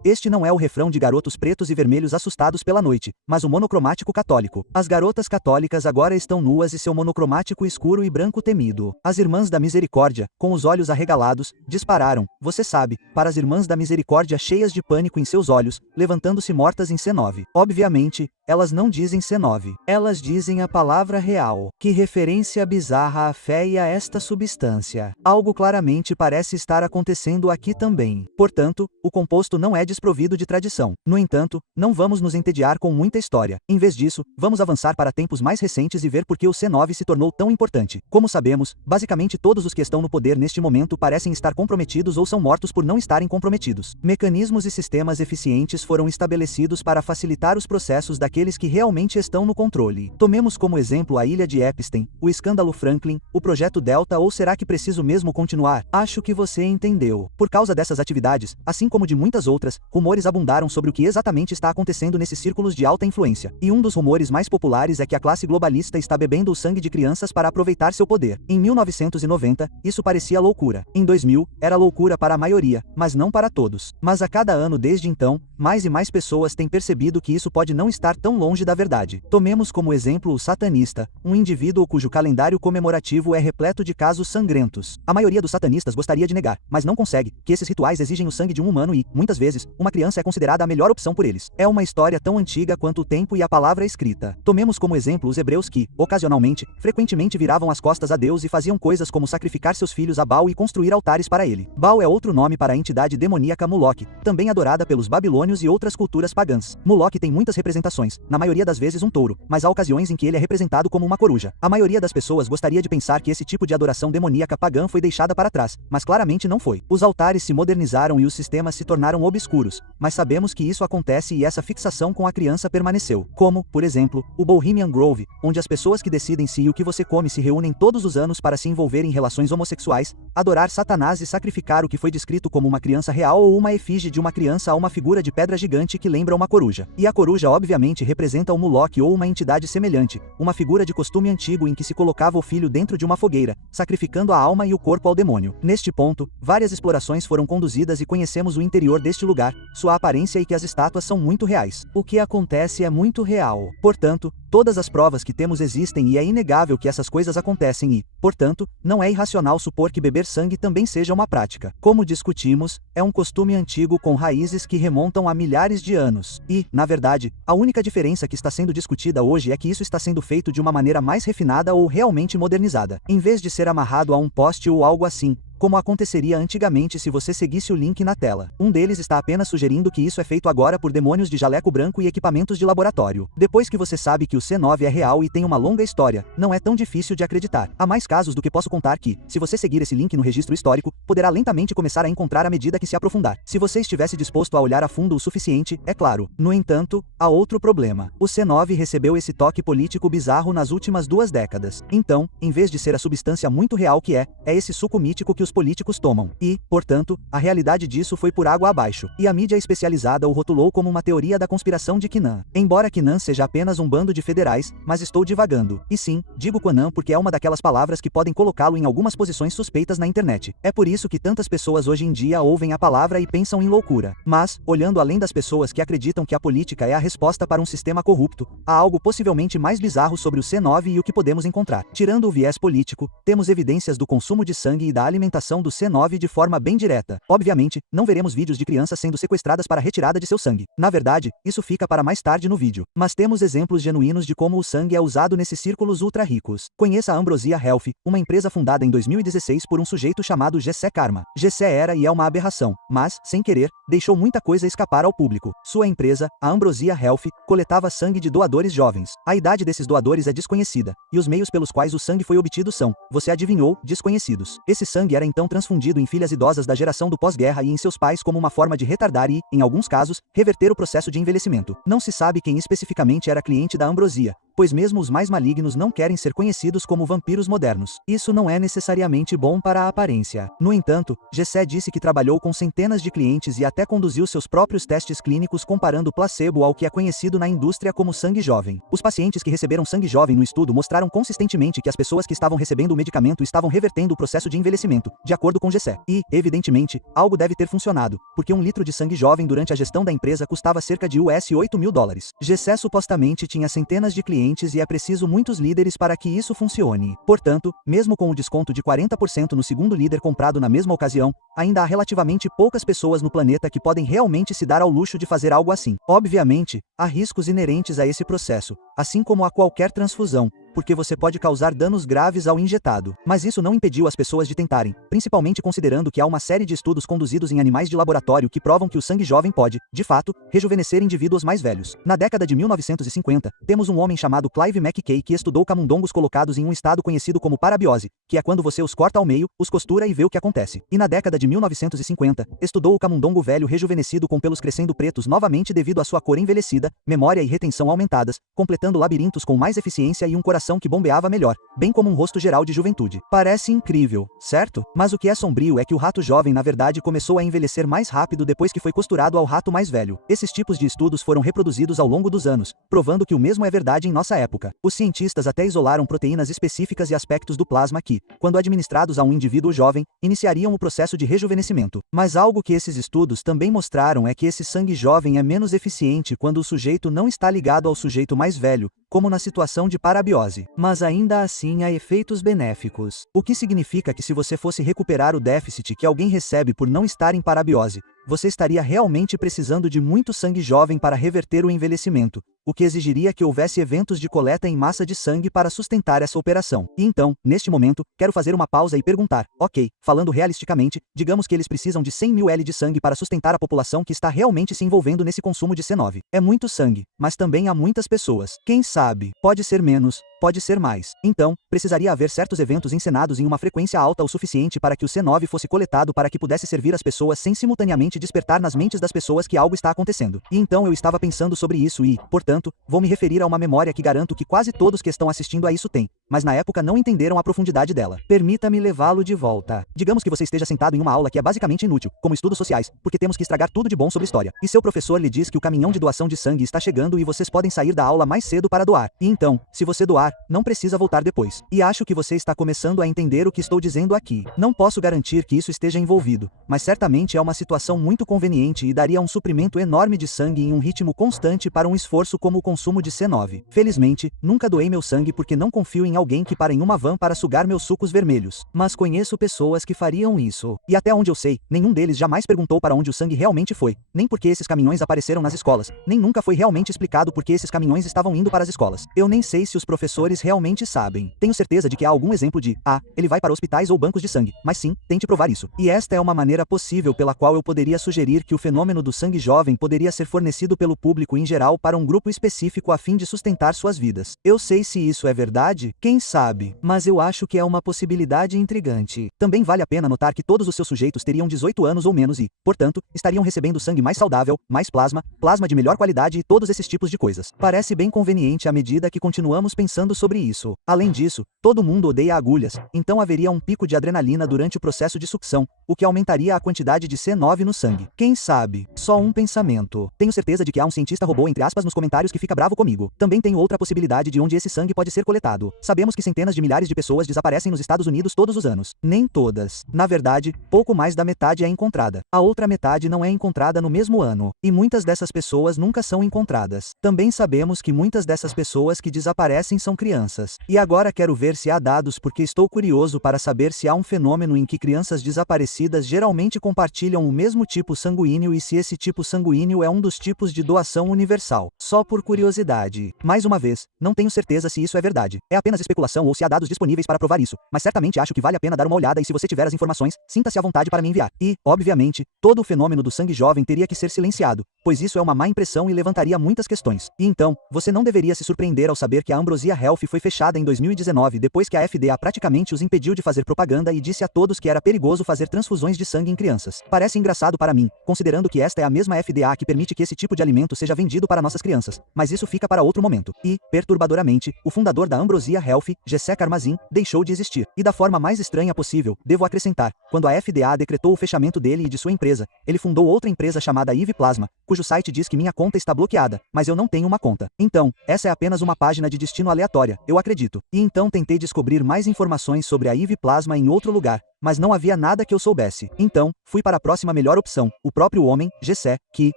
Este não é o refrão de garotos pretos e vermelhos assustados pela noite, mas o monocromático católico. As garotas católicas agora estão nuas e seu monocromático escuro e branco temido. As irmãs da misericórdia, com os olhos arregalados, dispararam, você sabe, para as irmãs da misericórdia cheias de pânico em seus olhos, levantando-se mortas em C9. Obviamente, elas não dizem C9. Elas dizem a palavra real. Que referência bizarra à fé e a esta substância. Algo claramente parece estar acontecendo aqui também. Portanto, o composto não é desprovido de tradição. No entanto, não vamos nos entediar com muita história. Em vez disso, vamos avançar para tempos mais recentes e ver por que o C9 se tornou tão importante. Como sabemos, basicamente todos os que estão no poder neste momento parecem estar comprometidos ou são mortos por não estarem comprometidos. Mecanismos e sistemas eficientes foram estabelecidos para facilitar os processos daqueles que realmente estão no controle. Tomemos como exemplo a ilha de Epstein, o escândalo Franklin, o projeto Delta ou será que preciso mesmo continuar? Acho que você entendeu. Por causa dessas atividades, assim como de muitas outras, rumores abundaram sobre o que exatamente está acontecendo nesses círculos de alta influência. E um dos rumores mais populares é que a classe globalista está bebendo o sangue de crianças para aproveitar seu poder. Em 1990, isso parecia loucura. Em 2000, era loucura para a maioria, mas não para todos. Mas a cada ano desde então, mais e mais pessoas têm percebido que isso pode não estar tão longe da verdade. Tomemos como exemplo o satanista, um indivíduo cujo calendário comemorativo é repleto de casos sangrentos. A maioria dos satanistas gostaria de negar, mas não consegue, que esses rituais exigem o sangue de um humano e, muitas vezes, uma criança é considerada a melhor opção por eles. É uma história tão antiga quanto o tempo e a palavra escrita. Tomemos como exemplo os hebreus que, ocasionalmente, frequentemente viravam as costas a Deus e faziam coisas como sacrificar seus filhos a Baal e construir altares para ele. Baal é outro nome para a entidade demoníaca Moloque, também adorada pelos babilônios e outras culturas pagãs. Moloque tem muitas representações, na maioria das vezes um touro, mas há ocasiões em que ele é representado como uma coruja. A maioria das pessoas gostaria de pensar que esse tipo de adoração demoníaca pagã foi deixada para trás, mas claramente não foi. Os altares se modernizaram e os sistemas se tornaram obscuros, mas sabemos que isso acontece e essa fixação com a criança permaneceu. Como, por exemplo, o Bohemian Grove, onde as pessoas que decidem se e o que você come se reúnem todos os anos para se envolver em relações homossexuais, adorar Satanás e sacrificar o que foi descrito como uma criança real ou uma efígie de uma criança a uma figura de pedra gigante que lembra uma coruja. E a coruja obviamente representa o Moloque ou uma entidade semelhante, uma figura de costume antigo em que se colocava o filho dentro de uma fogueira, sacrificando a alma e o corpo ao demônio. Neste ponto, várias explorações foram conduzidas e conhecemos o interior deste lugar, sua aparência e que as estátuas são muito reais. O que acontece é muito real. Portanto, todas as provas que temos existem e é inegável que essas coisas acontecem e, portanto, não é irracional supor que beber sangue também seja uma prática. Como discutimos, é um costume antigo com raízes que remontam a milhares de anos. E, na verdade, a única diferença que está sendo discutida hoje é que isso está sendo feito de uma maneira mais refinada ou realmente modernizada, em vez de ser amarrado a um poste ou algo assim, como aconteceria antigamente se você seguisse o link na tela. Um deles está apenas sugerindo que isso é feito agora por demônios de jaleco branco e equipamentos de laboratório. Depois que você sabe que o C9 é real e tem uma longa história, não é tão difícil de acreditar. Há mais casos do que posso contar que, se você seguir esse link no registro histórico, poderá lentamente começar a encontrar à medida que se aprofundar. Se você estivesse disposto a olhar a fundo o suficiente, é claro. No entanto, há outro problema. O C9 recebeu esse toque político bizarro nas últimas 2 décadas. Então, em vez de ser a substância muito real que é esse suco mítico que os políticos tomam. E, portanto, a realidade disso foi por água abaixo. E a mídia especializada o rotulou como uma teoria da conspiração de Qunan. Embora Qunan seja apenas um bando de federais, mas estou divagando. E sim, digo Qunan porque é uma daquelas palavras que podem colocá-lo em algumas posições suspeitas na internet. É por isso que tantas pessoas hoje em dia ouvem a palavra e pensam em loucura. Mas, olhando além das pessoas que acreditam que a política é a resposta para um sistema corrupto, há algo possivelmente mais bizarro sobre o C9 e o que podemos encontrar. Tirando o viés político, temos evidências do consumo de sangue e da alimentação do C9 de forma bem direta. Obviamente, não veremos vídeos de crianças sendo sequestradas para retirada de seu sangue. Na verdade, isso fica para mais tarde no vídeo. Mas temos exemplos genuínos de como o sangue é usado nesses círculos ultra ricos. Conheça a Ambrosia Health, uma empresa fundada em 2016 por um sujeito chamado Jesse Karma. Jesse era e é uma aberração, mas, sem querer, deixou muita coisa escapar ao público. Sua empresa, a Ambrosia Health, coletava sangue de doadores jovens. A idade desses doadores é desconhecida, e os meios pelos quais o sangue foi obtido são, você adivinhou, desconhecidos. Esse sangue era então transfundido em filhas idosas da geração do pós-guerra e em seus pais como uma forma de retardar e, em alguns casos, reverter o processo de envelhecimento. Não se sabe quem especificamente era cliente da Ambrosia, pois mesmo os mais malignos não querem ser conhecidos como vampiros modernos. Isso não é necessariamente bom para a aparência. No entanto, Jesse disse que trabalhou com centenas de clientes e até conduziu seus próprios testes clínicos comparando placebo ao que é conhecido na indústria como sangue jovem. Os pacientes que receberam sangue jovem no estudo mostraram consistentemente que as pessoas que estavam recebendo o medicamento estavam revertendo o processo de envelhecimento, de acordo com Jesse. E, evidentemente, algo deve ter funcionado, porque 1 litro de sangue jovem durante a gestão da empresa custava cerca de US $8.000. Jesse supostamente tinha centenas de clientes e é preciso muitos líderes para que isso funcione. Portanto, mesmo com o desconto de 40% no segundo líder comprado na mesma ocasião, ainda há relativamente poucas pessoas no planeta que podem realmente se dar ao luxo de fazer algo assim. Obviamente, há riscos inerentes a esse processo, assim como a qualquer transfusão, porque você pode causar danos graves ao injetado. Mas isso não impediu as pessoas de tentarem, principalmente considerando que há uma série de estudos conduzidos em animais de laboratório que provam que o sangue jovem pode, de fato, rejuvenescer indivíduos mais velhos. Na década de 1950, temos um homem chamado Clive McKay que estudou camundongos colocados em um estado conhecido como parabiose, que é quando você os corta ao meio, os costura e vê o que acontece. E na década de 1950, estudou o camundongo velho rejuvenescido com pelos crescendo pretos novamente devido à sua cor envelhecida, memória e retenção aumentadas, completando labirintos com mais eficiência e um coração que bombeava melhor, bem como um rosto geral de juventude. Parece incrível, certo? Mas o que é sombrio é que o rato jovem na verdade começou a envelhecer mais rápido depois que foi costurado ao rato mais velho. Esses tipos de estudos foram reproduzidos ao longo dos anos, provando que o mesmo é verdade em nossa época. Os cientistas até isolaram proteínas específicas e aspectos do plasma que, quando administrados a um indivíduo jovem, iniciariam o processo de rejuvenescimento. Mas algo que esses estudos também mostraram é que esse sangue jovem é menos eficiente quando o sujeito não está ligado ao sujeito mais velho, como na situação de parabiose. parabiose. Mas ainda assim há efeitos benéficos. O que significa que se você fosse recuperar o déficit que alguém recebe por não estar em parabiose, você estaria realmente precisando de muito sangue jovem para reverter o envelhecimento, o que exigiria que houvesse eventos de coleta em massa de sangue para sustentar essa operação. E então, neste momento, quero fazer uma pausa e perguntar, ok, falando realisticamente, digamos que eles precisam de 100 mil L de sangue para sustentar a população que está realmente se envolvendo nesse consumo de C9. É muito sangue, mas também há muitas pessoas. Quem sabe, pode ser menos, pode ser mais. Então, precisaria haver certos eventos encenados em uma frequência alta o suficiente para que o C9 fosse coletado para que pudesse servir as pessoas sem simultaneamente despertar nas mentes das pessoas que algo está acontecendo. E então eu estava pensando sobre isso e, portanto, vou me referir a uma memória que garanto que quase todos que estão assistindo a isso têm, mas na época não entenderam a profundidade dela. Permita-me levá-lo de volta. Digamos que você esteja sentado em uma aula que é basicamente inútil, como estudos sociais, porque temos que estragar tudo de bom sobre história. E seu professor lhe diz que o caminhão de doação de sangue está chegando e vocês podem sair da aula mais cedo para doar. E então, se você doar, não precisa voltar depois. E acho que você está começando a entender o que estou dizendo aqui. Não posso garantir que isso esteja envolvido, mas certamente é uma situação muito conveniente e daria um suprimento enorme de sangue em um ritmo constante para um esforço como o consumo de C9. Felizmente, nunca doei meu sangue porque não confio em alguém que para em uma van para sugar meus sucos vermelhos. Mas conheço pessoas que fariam isso. E até onde eu sei, nenhum deles jamais perguntou para onde o sangue realmente foi, nem porque esses caminhões apareceram nas escolas, nem nunca foi realmente explicado porque esses caminhões estavam indo para as escolas. Eu nem sei se os professores realmente sabem. Tenho certeza de que há algum exemplo de, ele vai para hospitais ou bancos de sangue, mas sim, tente provar isso. E esta é uma maneira possível pela qual eu poderia sugerir que o fenômeno do sangue jovem poderia ser fornecido pelo público em geral para um grupo específico a fim de sustentar suas vidas. Eu sei se isso é verdade, quem sabe, mas eu acho que é uma possibilidade intrigante. Também vale a pena notar que todos os seus sujeitos teriam 18 anos ou menos e, portanto, estariam recebendo sangue mais saudável, mais plasma de melhor qualidade e todos esses tipos de coisas. Parece bem conveniente à medida que continuamos pensando sobre isso. Além disso, todo mundo odeia agulhas, então haveria um pico de adrenalina durante o processo de sucção, o que aumentaria a quantidade de C9 no sangue. Quem sabe? Só um pensamento. Tenho certeza de que há um cientista robô entre aspas nos comentários que fica bravo comigo. Também tenho outra possibilidade de onde esse sangue pode ser coletado. Sabemos que centenas de milhares de pessoas desaparecem nos Estados Unidos todos os anos. Nem todas. Na verdade, pouco mais da metade é encontrada. A outra metade não é encontrada no mesmo ano. E muitas dessas pessoas nunca são encontradas. Também sabemos que muitas dessas pessoas que desaparecem são crianças. E agora quero ver se há dados porque estou curioso para saber se há um fenômeno em que crianças desaparecidas geralmente compartilham o mesmo tipo sanguíneo e se esse tipo sanguíneo é um dos tipos de doação universal. Só por curiosidade. Mais uma vez, não tenho certeza se isso é verdade. É apenas especulação ou se há dados disponíveis para provar isso, mas certamente acho que vale a pena dar uma olhada e se você tiver as informações, sinta-se à vontade para me enviar. E, obviamente, todo o fenômeno do sangue jovem teria que ser silenciado, pois isso é uma má impressão e levantaria muitas questões. E então, você não deveria se surpreender ao saber que a Ambrosia Health foi fechada em 2019 depois que a FDA praticamente os impediu de fazer propaganda e disse a todos que era perigoso fazer transfusões de sangue em crianças. Parece engraçado para mim, considerando que esta é a mesma FDA que permite que esse tipo de alimento seja vendido para nossas crianças, mas isso fica para outro momento. E, perturbadoramente, o fundador da Ambrosia Health, Jesse Karmazin, deixou de existir. E da forma mais estranha possível, devo acrescentar, quando a FDA decretou o fechamento dele e de sua empresa, ele fundou outra empresa chamada IV Plasma, cujo site diz que minha conta está bloqueada, mas eu não tenho uma conta. Então, essa é apenas uma página de destino aleatória, eu acredito. E então tentei descobrir mais informações sobre a IV Plasma em outro lugar, mas não havia nada que eu soubesse. Então, fui para a próxima melhor opção, o próprio homem, Jesse, que,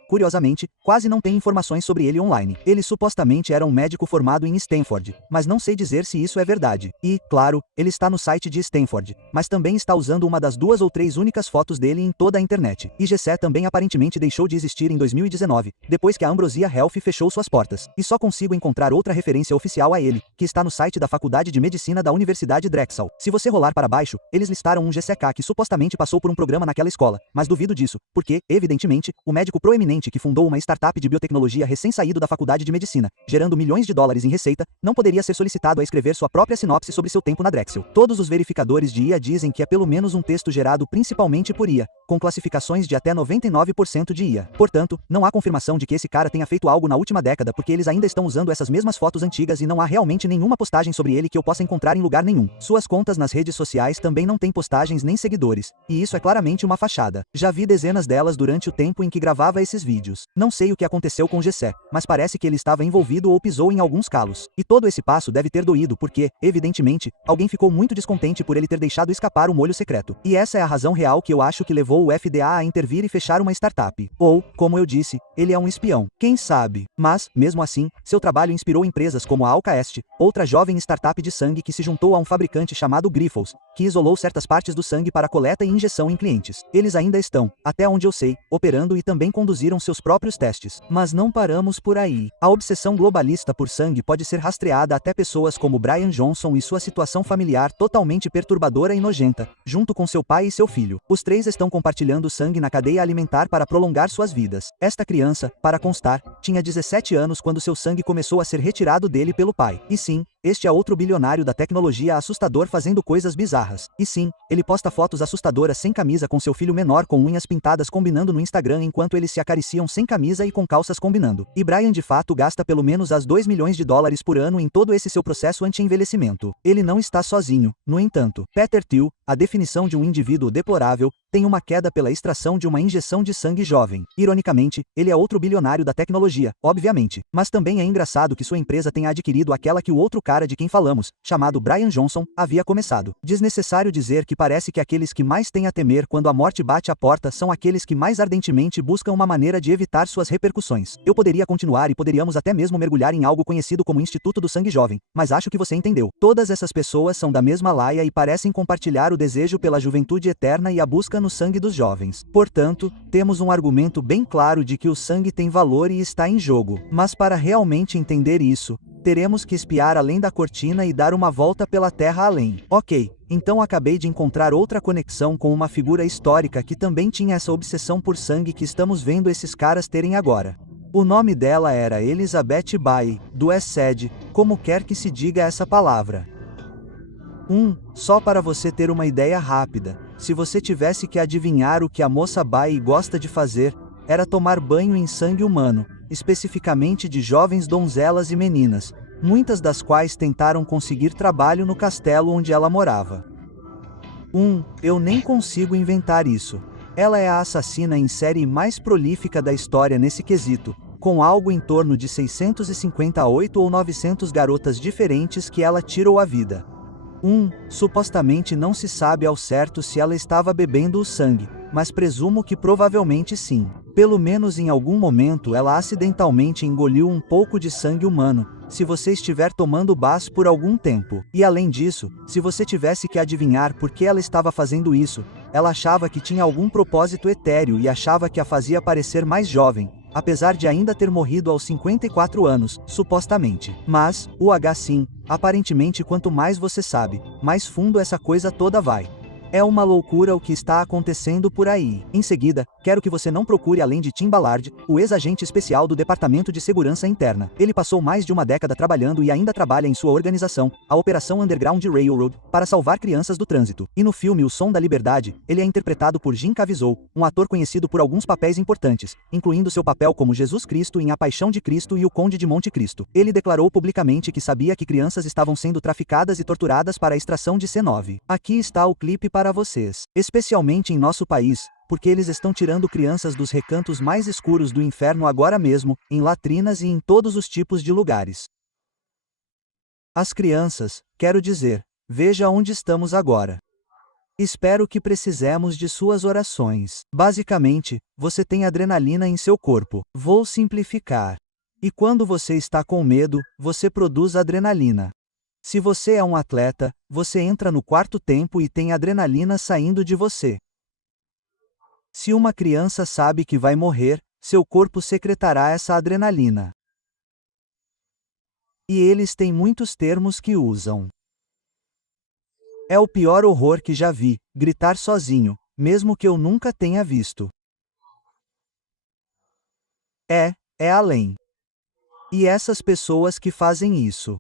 curiosamente, quase não tem informações sobre ele online. Ele supostamente era um médico formado em Stanford, mas não sei dizer se isso é verdade. E, claro, ele está no site de Stanford, mas também está usando uma das 2 ou 3 únicas fotos dele em toda a internet. E Jesse também aparentemente deixou de existir em 2019, depois que a Ambrosia Health fechou suas portas. E só consigo encontrar outra referência oficial a ele, que está no site da Faculdade de Medicina da Universidade Drexel. Se você rolar para baixo, eles listaram um GCK que supostamente passou por um programa naquela escola, mas duvido disso, porque, evidentemente, o médico proeminente que fundou uma startup de biotecnologia recém-saído da faculdade de medicina, gerando milhões de dólares em receita, não poderia ser solicitado a escrever sua própria sinopse sobre seu tempo na Drexel. Todos os verificadores de IA dizem que é pelo menos um texto gerado principalmente por IA, com classificações de até 99% de IA. Portanto, não há confirmação de que esse cara tenha feito algo na última década porque eles ainda estão usando essas mesmas fotos antigas e não há realmente nenhuma postagem sobre ele que eu possa encontrar em lugar nenhum. Suas contas nas redes sociais também não têm postagens postagens nem seguidores, e isso é claramente uma fachada. Já vi dezenas delas durante o tempo em que gravava esses vídeos. Não sei o que aconteceu com Gessé, mas parece que ele estava envolvido ou pisou em alguns calos. E todo esse passo deve ter doído porque, evidentemente, alguém ficou muito descontente por ele ter deixado escapar o molho secreto. E essa é a razão real que eu acho que levou o FDA a intervir e fechar uma startup. Ou, como eu disse, ele é um espião. Quem sabe? Mas, mesmo assim, seu trabalho inspirou empresas como a Alcaest, outra jovem startup de sangue que se juntou a um fabricante chamado Grifols, que isolou certas partes do sangue para coleta e injeção em clientes. Eles ainda estão, até onde eu sei, operando e também conduziram seus próprios testes. Mas não paramos por aí. A obsessão globalista por sangue pode ser rastreada até pessoas como Brian Johnson e sua situação familiar totalmente perturbadora e nojenta, junto com seu pai e seu filho. Os três estão compartilhando sangue na cadeia alimentar para prolongar suas vidas. Esta criança, para constar, tinha 17 anos quando seu sangue começou a ser retirado dele pelo pai. E sim, este é outro bilionário da tecnologia assustador fazendo coisas bizarras. E sim, ele posta fotos assustadoras sem camisa com seu filho menor com unhas pintadas combinando no Instagram enquanto eles se acariciam sem camisa e com calças combinando. E Brian de fato gasta pelo menos as $2 milhões por ano em todo esse seu processo anti-envelhecimento. Ele não está sozinho. No entanto, Peter Thiel, a definição de um indivíduo deplorável, tem uma queda pela extração de uma injeção de sangue jovem. Ironicamente, ele é outro bilionário da tecnologia, obviamente. Mas também é engraçado que sua empresa tenha adquirido aquela que o outro cara de quem falamos, chamado Brian Johnson, havia começado. Desnecessário dizer que parece que aqueles que mais têm a temer quando a morte bate à porta são aqueles que mais ardentemente buscam uma maneira de evitar suas repercussões. Eu poderia continuar e poderíamos até mesmo mergulhar em algo conhecido como Instituto do Sangue Jovem, mas acho que você entendeu. Todas essas pessoas são da mesma laia e parecem compartilhar o desejo pela juventude eterna e a busca no sangue dos jovens. Portanto, temos um argumento bem claro de que o sangue tem valor e está em jogo. Mas para realmente entender isso, teremos que espiar além da cortina e dar uma volta pela terra além. Ok, então acabei de encontrar outra conexão com uma figura histórica que também tinha essa obsessão por sangue que estamos vendo esses caras terem agora. O nome dela era Elizabeth Bay, do Essed, como quer que se diga essa palavra. Só para você ter uma ideia rápida, se você tivesse que adivinhar o que a moça Bay gosta de fazer, era tomar banho em sangue humano, especificamente de jovens donzelas e meninas, muitas das quais tentaram conseguir trabalho no castelo onde ela morava. Eu nem consigo inventar isso. Ela é a assassina em série mais prolífica da história nesse quesito, com algo em torno de 658 ou 900 garotas diferentes que ela tirou a vida. Supostamente não se sabe ao certo se ela estava bebendo o sangue, mas presumo que provavelmente sim. Pelo menos em algum momento ela acidentalmente engoliu um pouco de sangue humano, se você estiver tomando Baz por algum tempo. E além disso, se você tivesse que adivinhar por que ela estava fazendo isso, ela achava que tinha algum propósito etéreo e achava que a fazia parecer mais jovem, apesar de ainda ter morrido aos 54 anos, supostamente. Mas, sim, aparentemente quanto mais você sabe, mais fundo essa coisa toda vai. É uma loucura o que está acontecendo por aí. Em seguida, quero que você não procure além de Tim Ballard, o ex-agente especial do Departamento de Segurança Interna. Ele passou mais de uma década trabalhando e ainda trabalha em sua organização, a Operação Underground Railroad, para salvar crianças do trânsito. E no filme O Som da Liberdade, ele é interpretado por Jim Caviezel, um ator conhecido por alguns papéis importantes, incluindo seu papel como Jesus Cristo em A Paixão de Cristo e O Conde de Monte Cristo. Ele declarou publicamente que sabia que crianças estavam sendo traficadas e torturadas para a extração de C9. Aqui está o clipe para vocês, especialmente em nosso país, porque eles estão tirando crianças dos recantos mais escuros do inferno agora mesmo, em latrinas e em todos os tipos de lugares. As crianças, quero dizer, veja onde estamos agora. Espero que precisemos de suas orações. Basicamente, você tem adrenalina em seu corpo. Vou simplificar. E quando você está com medo, você produz adrenalina. Se você é um atleta, você entra no quarto tempo e tem adrenalina saindo de você. Se uma criança sabe que vai morrer, seu corpo secretará essa adrenalina. E eles têm muitos termos que usam. É o pior horror que já vi, gritar sozinho, mesmo que eu nunca tenha visto. É além. E essas pessoas que fazem isso.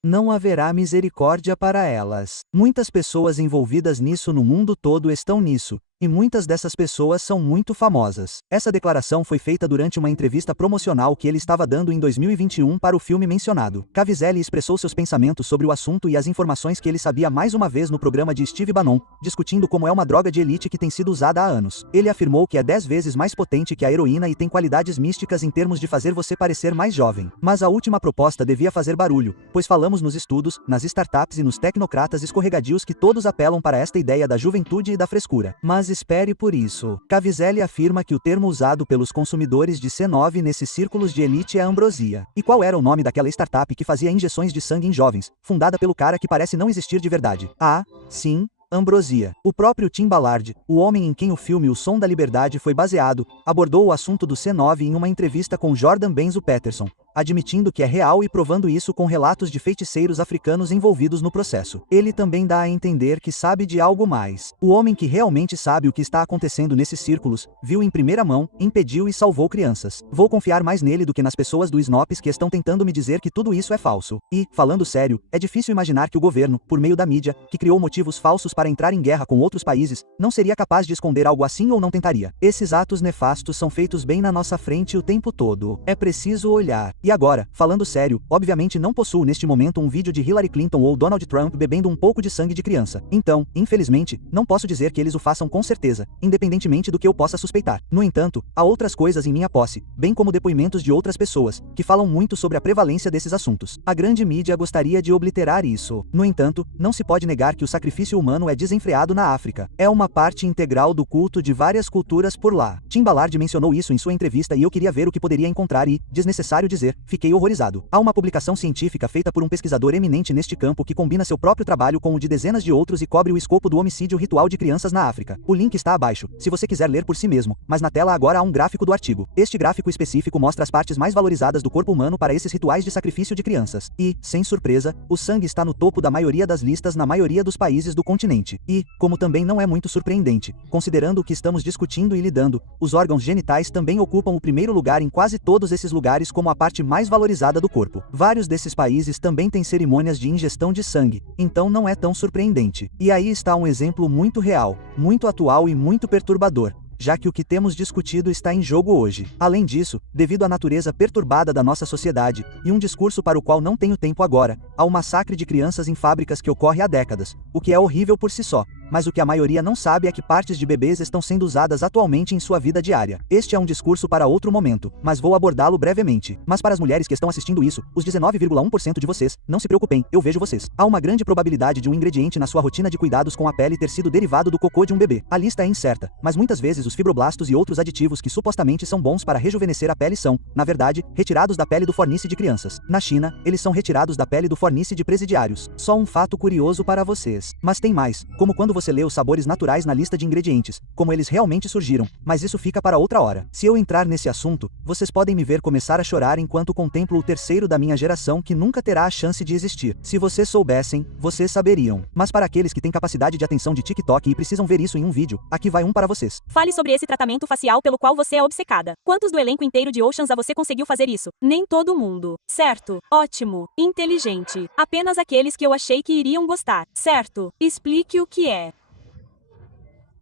Não haverá misericórdia para elas. Muitas pessoas envolvidas nisso no mundo todo estão nisso, E muitas dessas pessoas são muito famosas. Essa declaração foi feita durante uma entrevista promocional que ele estava dando em 2021 para o filme mencionado. Caviezelli expressou seus pensamentos sobre o assunto e as informações que ele sabia mais uma vez no programa de Steve Bannon, discutindo como é uma droga de elite que tem sido usada há anos. Ele afirmou que é 10 vezes mais potente que a heroína e tem qualidades místicas em termos de fazer você parecer mais jovem. Mas a última proposta devia fazer barulho, pois falamos nos estudos, nas startups e nos tecnocratas escorregadios que todos apelam para esta ideia da juventude e da frescura. Mas espere por isso. Caviezelli afirma que o termo usado pelos consumidores de C9 nesses círculos de elite é ambrosia. E qual era o nome daquela startup que fazia injeções de sangue em jovens, fundada pelo cara que parece não existir de verdade? Ah, sim. Ambrosia. O próprio Tim Ballard, o homem em quem o filme O Som da Liberdade foi baseado, abordou o assunto do C9 em uma entrevista com Jordan Benzo Peterson, admitindo que é real e provando isso com relatos de feiticeiros africanos envolvidos no processo. Ele também dá a entender que sabe de algo mais. O homem que realmente sabe o que está acontecendo nesses círculos, viu em primeira mão, impediu e salvou crianças. Vou confiar mais nele do que nas pessoas do Snopes que estão tentando me dizer que tudo isso é falso. E, falando sério, é difícil imaginar que o governo, por meio da mídia, que criou motivos falsos para entrar em guerra com outros países, não seria capaz de esconder algo assim ou não tentaria. Esses atos nefastos são feitos bem na nossa frente o tempo todo. É preciso olhar. E agora, falando sério, obviamente não possuo neste momento um vídeo de Hillary Clinton ou Donald Trump bebendo um pouco de sangue de criança. Então, infelizmente, não posso dizer que eles o façam com certeza, independentemente do que eu possa suspeitar. No entanto, há outras coisas em minha posse, bem como depoimentos de outras pessoas, que falam muito sobre a prevalência desses assuntos. A grande mídia gostaria de obliterar isso. No entanto, não se pode negar que o sacrifício humano é desenfreado na África. É uma parte integral do culto de várias culturas por lá. Tim Ballard mencionou isso em sua entrevista e eu queria ver o que poderia encontrar e, desnecessário dizer, fiquei horrorizado. Há uma publicação científica feita por um pesquisador eminente neste campo que combina seu próprio trabalho com o de dezenas de outros e cobre o escopo do homicídio ritual de crianças na África. O link está abaixo, se você quiser ler por si mesmo, mas na tela agora há um gráfico do artigo. Este gráfico específico mostra as partes mais valorizadas do corpo humano para esses rituais de sacrifício de crianças. E, sem surpresa, o sangue está no topo da maioria das listas na maioria dos países do continente. E, como também não é muito surpreendente, considerando o que estamos discutindo e lidando, os órgãos genitais também ocupam o primeiro lugar em quase todos esses lugares como a parte mais valorizada do corpo. Vários desses países também têm cerimônias de ingestão de sangue, então não é tão surpreendente. E aí está um exemplo muito real, muito atual e muito perturbador, já que o que temos discutido está em jogo hoje. Além disso, devido à natureza perturbada da nossa sociedade, e um discurso para o qual não tenho tempo agora, há um massacre de crianças em fábricas que ocorre há décadas, o que é horrível por si só. Mas o que a maioria não sabe é que partes de bebês estão sendo usadas atualmente em sua vida diária. Este é um discurso para outro momento, mas vou abordá-lo brevemente. Mas para as mulheres que estão assistindo isso, os 19,1% de vocês, não se preocupem, eu vejo vocês. Há uma grande probabilidade de um ingrediente na sua rotina de cuidados com a pele ter sido derivado do cocô de um bebê. A lista é incerta, mas muitas vezes os fibroblastos e outros aditivos que supostamente são bons para rejuvenescer a pele são, na verdade, retirados da pele do fornice de crianças. Na China, eles são retirados da pele do fornice de presidiários. Só um fato curioso para vocês. Mas tem mais, como quando você lê os sabores naturais na lista de ingredientes, como eles realmente surgiram, mas isso fica para outra hora. Se eu entrar nesse assunto, vocês podem me ver começar a chorar enquanto contemplo o terceiro da minha geração que nunca terá a chance de existir. Se vocês soubessem, vocês saberiam. Mas para aqueles que têm capacidade de atenção de TikTok e precisam ver isso em um vídeo, aqui vai um para vocês. Fale sobre esse tratamento facial pelo qual você é obcecada. Quantos do elenco inteiro de Oceans você conseguiu fazer isso? Nem todo mundo. Certo. Ótimo. Inteligente. Apenas aqueles que eu achei que iriam gostar. Certo. Explique o que é.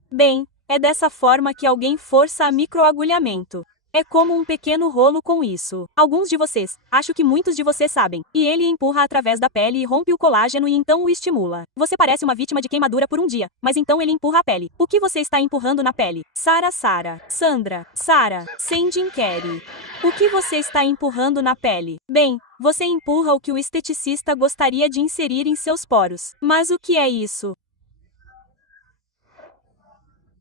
Bem, é dessa forma que alguém força a microagulhamento. É como um pequeno rolo com isso. Alguns de vocês, acho que muitos de vocês sabem, e ele empurra através da pele e rompe o colágeno e então o estimula. Você parece uma vítima de queimadura por um dia, mas então ele empurra a pele. O que você está empurrando na pele? Sara, Sandra, Sandy Carey. O que você está empurrando na pele? Bem, você empurra o que o esteticista gostaria de inserir em seus poros. Mas o que é isso?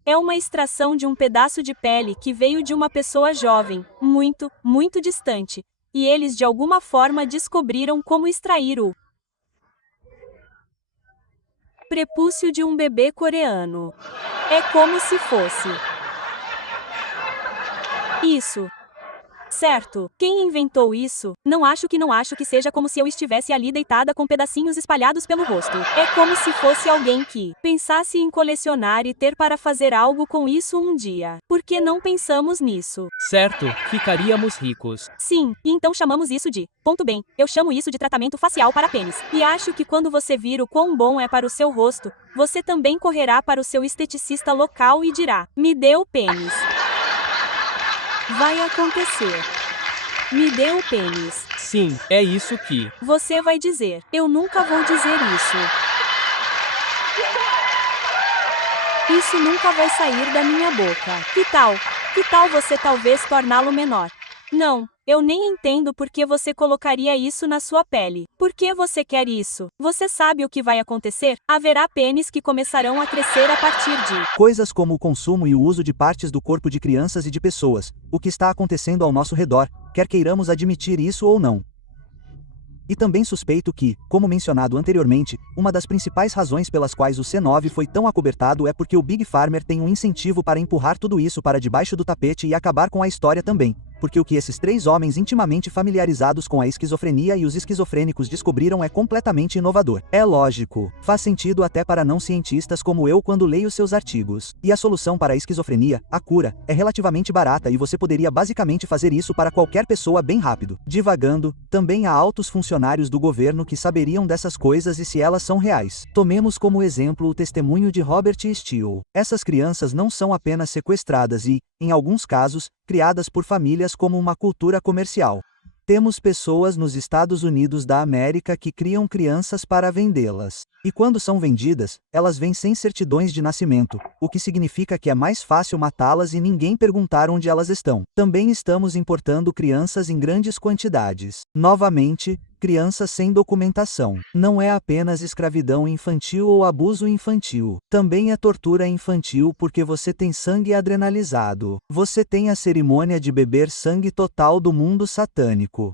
É uma extração de um pedaço de pele que veio de uma pessoa jovem, muito, muito distante, e eles de alguma forma descobriram como extrair o prepúcio de um bebê coreano. É como se fosse isso. certo? Quem inventou isso? Não acho que seja como se eu estivesse ali deitada com pedacinhos espalhados pelo rosto. É como se fosse alguém que pensasse em colecionar e ter para fazer algo com isso um dia. Por que não pensamos nisso? Certo, ficaríamos ricos. Sim, e então chamamos isso de... Ponto bem, eu chamo isso de tratamento facial para pênis. E acho que quando você vir o quão bom é para o seu rosto, você também correrá para o seu esteticista local e dirá: me dê o pênis. Vai acontecer. Me dê o pênis. Sim, é isso que... Você vai dizer: eu nunca vou dizer isso. Isso nunca vai sair da minha boca. Que tal? Que tal você talvez torná-lo menor? Não, eu nem entendo por que você colocaria isso na sua pele. Por que você quer isso? Você sabe o que vai acontecer? Haverá pênis que começarão a crescer a partir de coisas como o consumo e o uso de partes do corpo de crianças e de pessoas, o que está acontecendo ao nosso redor, quer queiramos admitir isso ou não. E também suspeito que, como mencionado anteriormente, uma das principais razões pelas quais o C9 foi tão acobertado é porque o Big Pharma tem um incentivo para empurrar tudo isso para debaixo do tapete e acabar com a história também. Porque o que esses três homens intimamente familiarizados com a esquizofrenia e os esquizofrênicos descobriram é completamente inovador. É lógico. Faz sentido até para não cientistas como eu quando leio seus artigos. E a solução para a esquizofrenia, a cura, é relativamente barata e você poderia basicamente fazer isso para qualquer pessoa bem rápido. Divagando, também há altos funcionários do governo que saberiam dessas coisas e se elas são reais. Tomemos como exemplo o testemunho de Robert Steele. Essas crianças não são apenas sequestradas e, em alguns casos, criadas por famílias como uma cultura comercial. Temos pessoas nos Estados Unidos da América que criam crianças para vendê-las. E quando são vendidas, elas vêm sem certidões de nascimento, o que significa que é mais fácil matá-las e ninguém perguntar onde elas estão. Também estamos importando crianças em grandes quantidades. Novamente, crianças sem documentação. Não é apenas escravidão infantil ou abuso infantil. Também é tortura infantil porque você tem sangue adrenalizado. Você tem a cerimônia de beber sangue total do mundo satânico.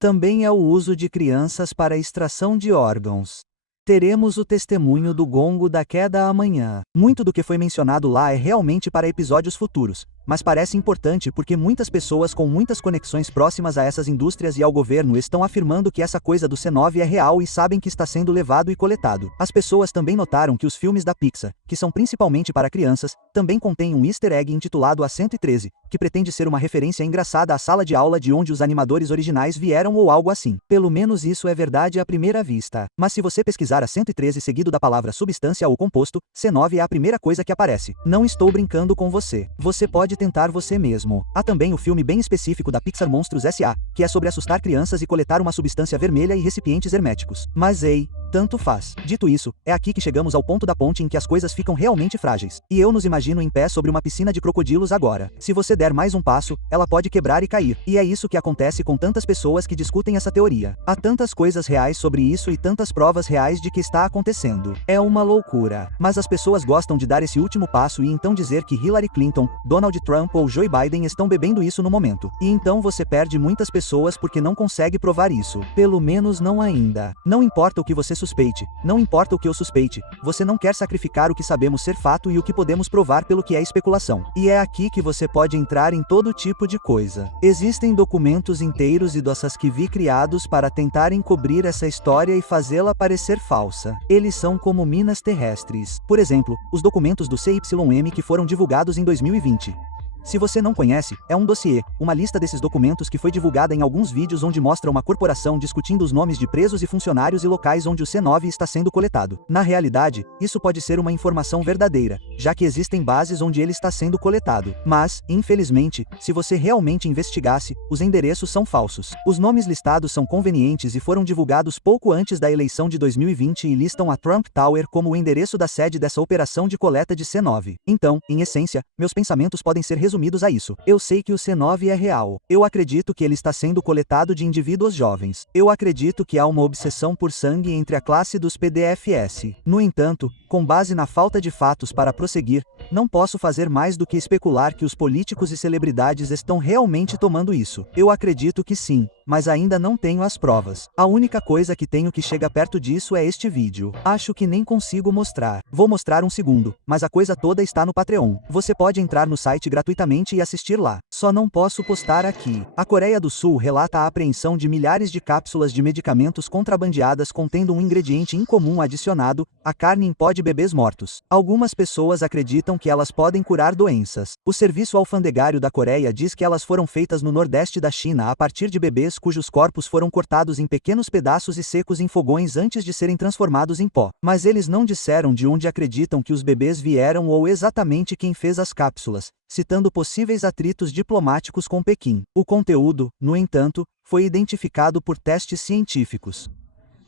Também é o uso de crianças para extração de órgãos. Teremos o testemunho do gongo da queda amanhã. Muito do que foi mencionado lá é realmente para episódios futuros, mas parece importante porque muitas pessoas com muitas conexões próximas a essas indústrias e ao governo estão afirmando que essa coisa do C9 é real e sabem que está sendo levado e coletado. As pessoas também notaram que os filmes da Pixar, que são principalmente para crianças, também contêm um easter egg intitulado A 113, que pretende ser uma referência engraçada à sala de aula de onde os animadores originais vieram ou algo assim. Pelo menos isso é verdade à primeira vista. Mas se você pesquisar a 113 seguido da palavra substância ou composto, C9 é a primeira coisa que aparece. Não estou brincando com você. Você pode tentar você mesmo. Há também o filme bem específico da Pixar Monstros S.A., que é sobre assustar crianças e coletar uma substância vermelha e recipientes herméticos. Mas ei, tanto faz. Dito isso, é aqui que chegamos ao ponto da ponte em que as coisas ficam realmente frágeis. E eu nos imagino em pé sobre uma piscina de crocodilos agora. Se você der mais um passo, ela pode quebrar e cair. E é isso que acontece com tantas pessoas que discutem essa teoria. Há tantas coisas reais sobre isso e tantas provas reais de que está acontecendo. É uma loucura. Mas as pessoas gostam de dar esse último passo e então dizer que Hillary Clinton, Donald Trump ou Joe Biden estão bebendo isso no momento. E então você perde muitas pessoas porque não consegue provar isso. Pelo menos não ainda. Não importa o que você suspeite. Não importa o que eu suspeite. Você não quer sacrificar o que sabemos ser fato e o que podemos provar pelo que é especulação. E é aqui que você pode entrar em todo tipo de coisa. Existem documentos inteiros e doças que vi criados para tentar encobrir essa história e fazê-la parecer falsa. Eles são como minas terrestres. Por exemplo, os documentos do CYM que foram divulgados em 2020. Se você não conhece, é um dossiê, uma lista desses documentos que foi divulgada em alguns vídeos onde mostra uma corporação discutindo os nomes de presos e funcionários e locais onde o C9 está sendo coletado. Na realidade, isso pode ser uma informação verdadeira, já que existem bases onde ele está sendo coletado. Mas, infelizmente, se você realmente investigasse, os endereços são falsos. Os nomes listados são convenientes e foram divulgados pouco antes da eleição de 2020 e listam a Trump Tower como o endereço da sede dessa operação de coleta de C9. Então, em essência, meus pensamentos podem ser resumidos a isso. Eu sei que o C9 é real. Eu acredito que ele está sendo coletado de indivíduos jovens. Eu acredito que há uma obsessão por sangue entre a classe dos PDFS. No entanto, com base na falta de fatos para prosseguir, não posso fazer mais do que especular que os políticos e celebridades estão realmente tomando isso. Eu acredito que sim. mas ainda não tenho as provas. A única coisa que tenho que chega perto disso é este vídeo. Acho que nem consigo mostrar. Vou mostrar um segundo, mas a coisa toda está no Patreon. Você pode entrar no site gratuitamente e assistir lá. Só não posso postar aqui. A Coreia do Sul relata a apreensão de milhares de cápsulas de medicamentos contrabandeadas contendo um ingrediente incomum adicionado, a carne em pó de bebês mortos. Algumas pessoas acreditam que elas podem curar doenças. O serviço alfandegário da Coreia diz que elas foram feitas no nordeste da China a partir de bebês cujos corpos foram cortados em pequenos pedaços e secos em fogões antes de serem transformados em pó. Mas eles não disseram de onde acreditam que os bebês vieram ou exatamente quem fez as cápsulas, citando possíveis atritos diplomáticos com Pequim. O conteúdo, no entanto, foi identificado por testes científicos.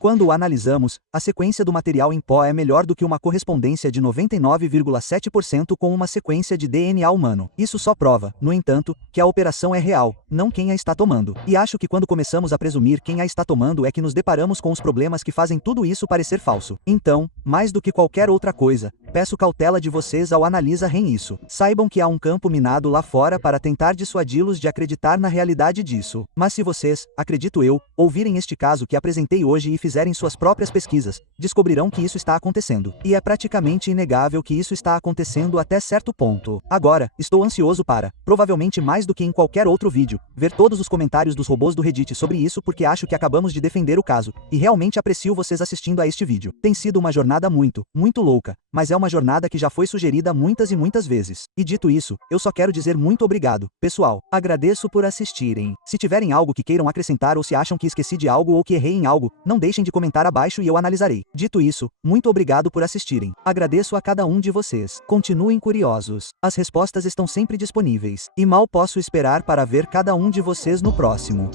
Quando o analisamos, a sequência do material em pó é melhor do que uma correspondência de 99,7% com uma sequência de DNA humano. Isso só prova, no entanto, que a operação é real, não quem a está tomando. E acho que quando começamos a presumir quem a está tomando é que nos deparamos com os problemas que fazem tudo isso parecer falso. Então, mais do que qualquer outra coisa, peço cautela de vocês ao analisarem isso. Saibam que há um campo minado lá fora para tentar dissuadi-los de acreditar na realidade disso. Mas se vocês, acredito eu, ouvirem este caso que apresentei hoje e fizerem suas próprias pesquisas, descobrirão que isso está acontecendo. E é praticamente inegável que isso está acontecendo até certo ponto. Agora, estou ansioso para, provavelmente mais do que em qualquer outro vídeo, ver todos os comentários dos robôs do Reddit sobre isso porque acho que acabamos de defender o caso, e realmente aprecio vocês assistindo a este vídeo. Tem sido uma jornada muito louca, mas é uma jornada que já foi sugerida muitas e muitas vezes. E dito isso, eu só quero dizer muito obrigado, pessoal. Agradeço por assistirem. Se tiverem algo que queiram acrescentar ou se acham que esqueci de algo ou que errei em algo, não deixem de comentar abaixo e eu analisarei. Dito isso, muito obrigado por assistirem. Agradeço a cada um de vocês. Continuem curiosos. As respostas estão sempre disponíveis. E mal posso esperar para ver cada um de vocês no próximo.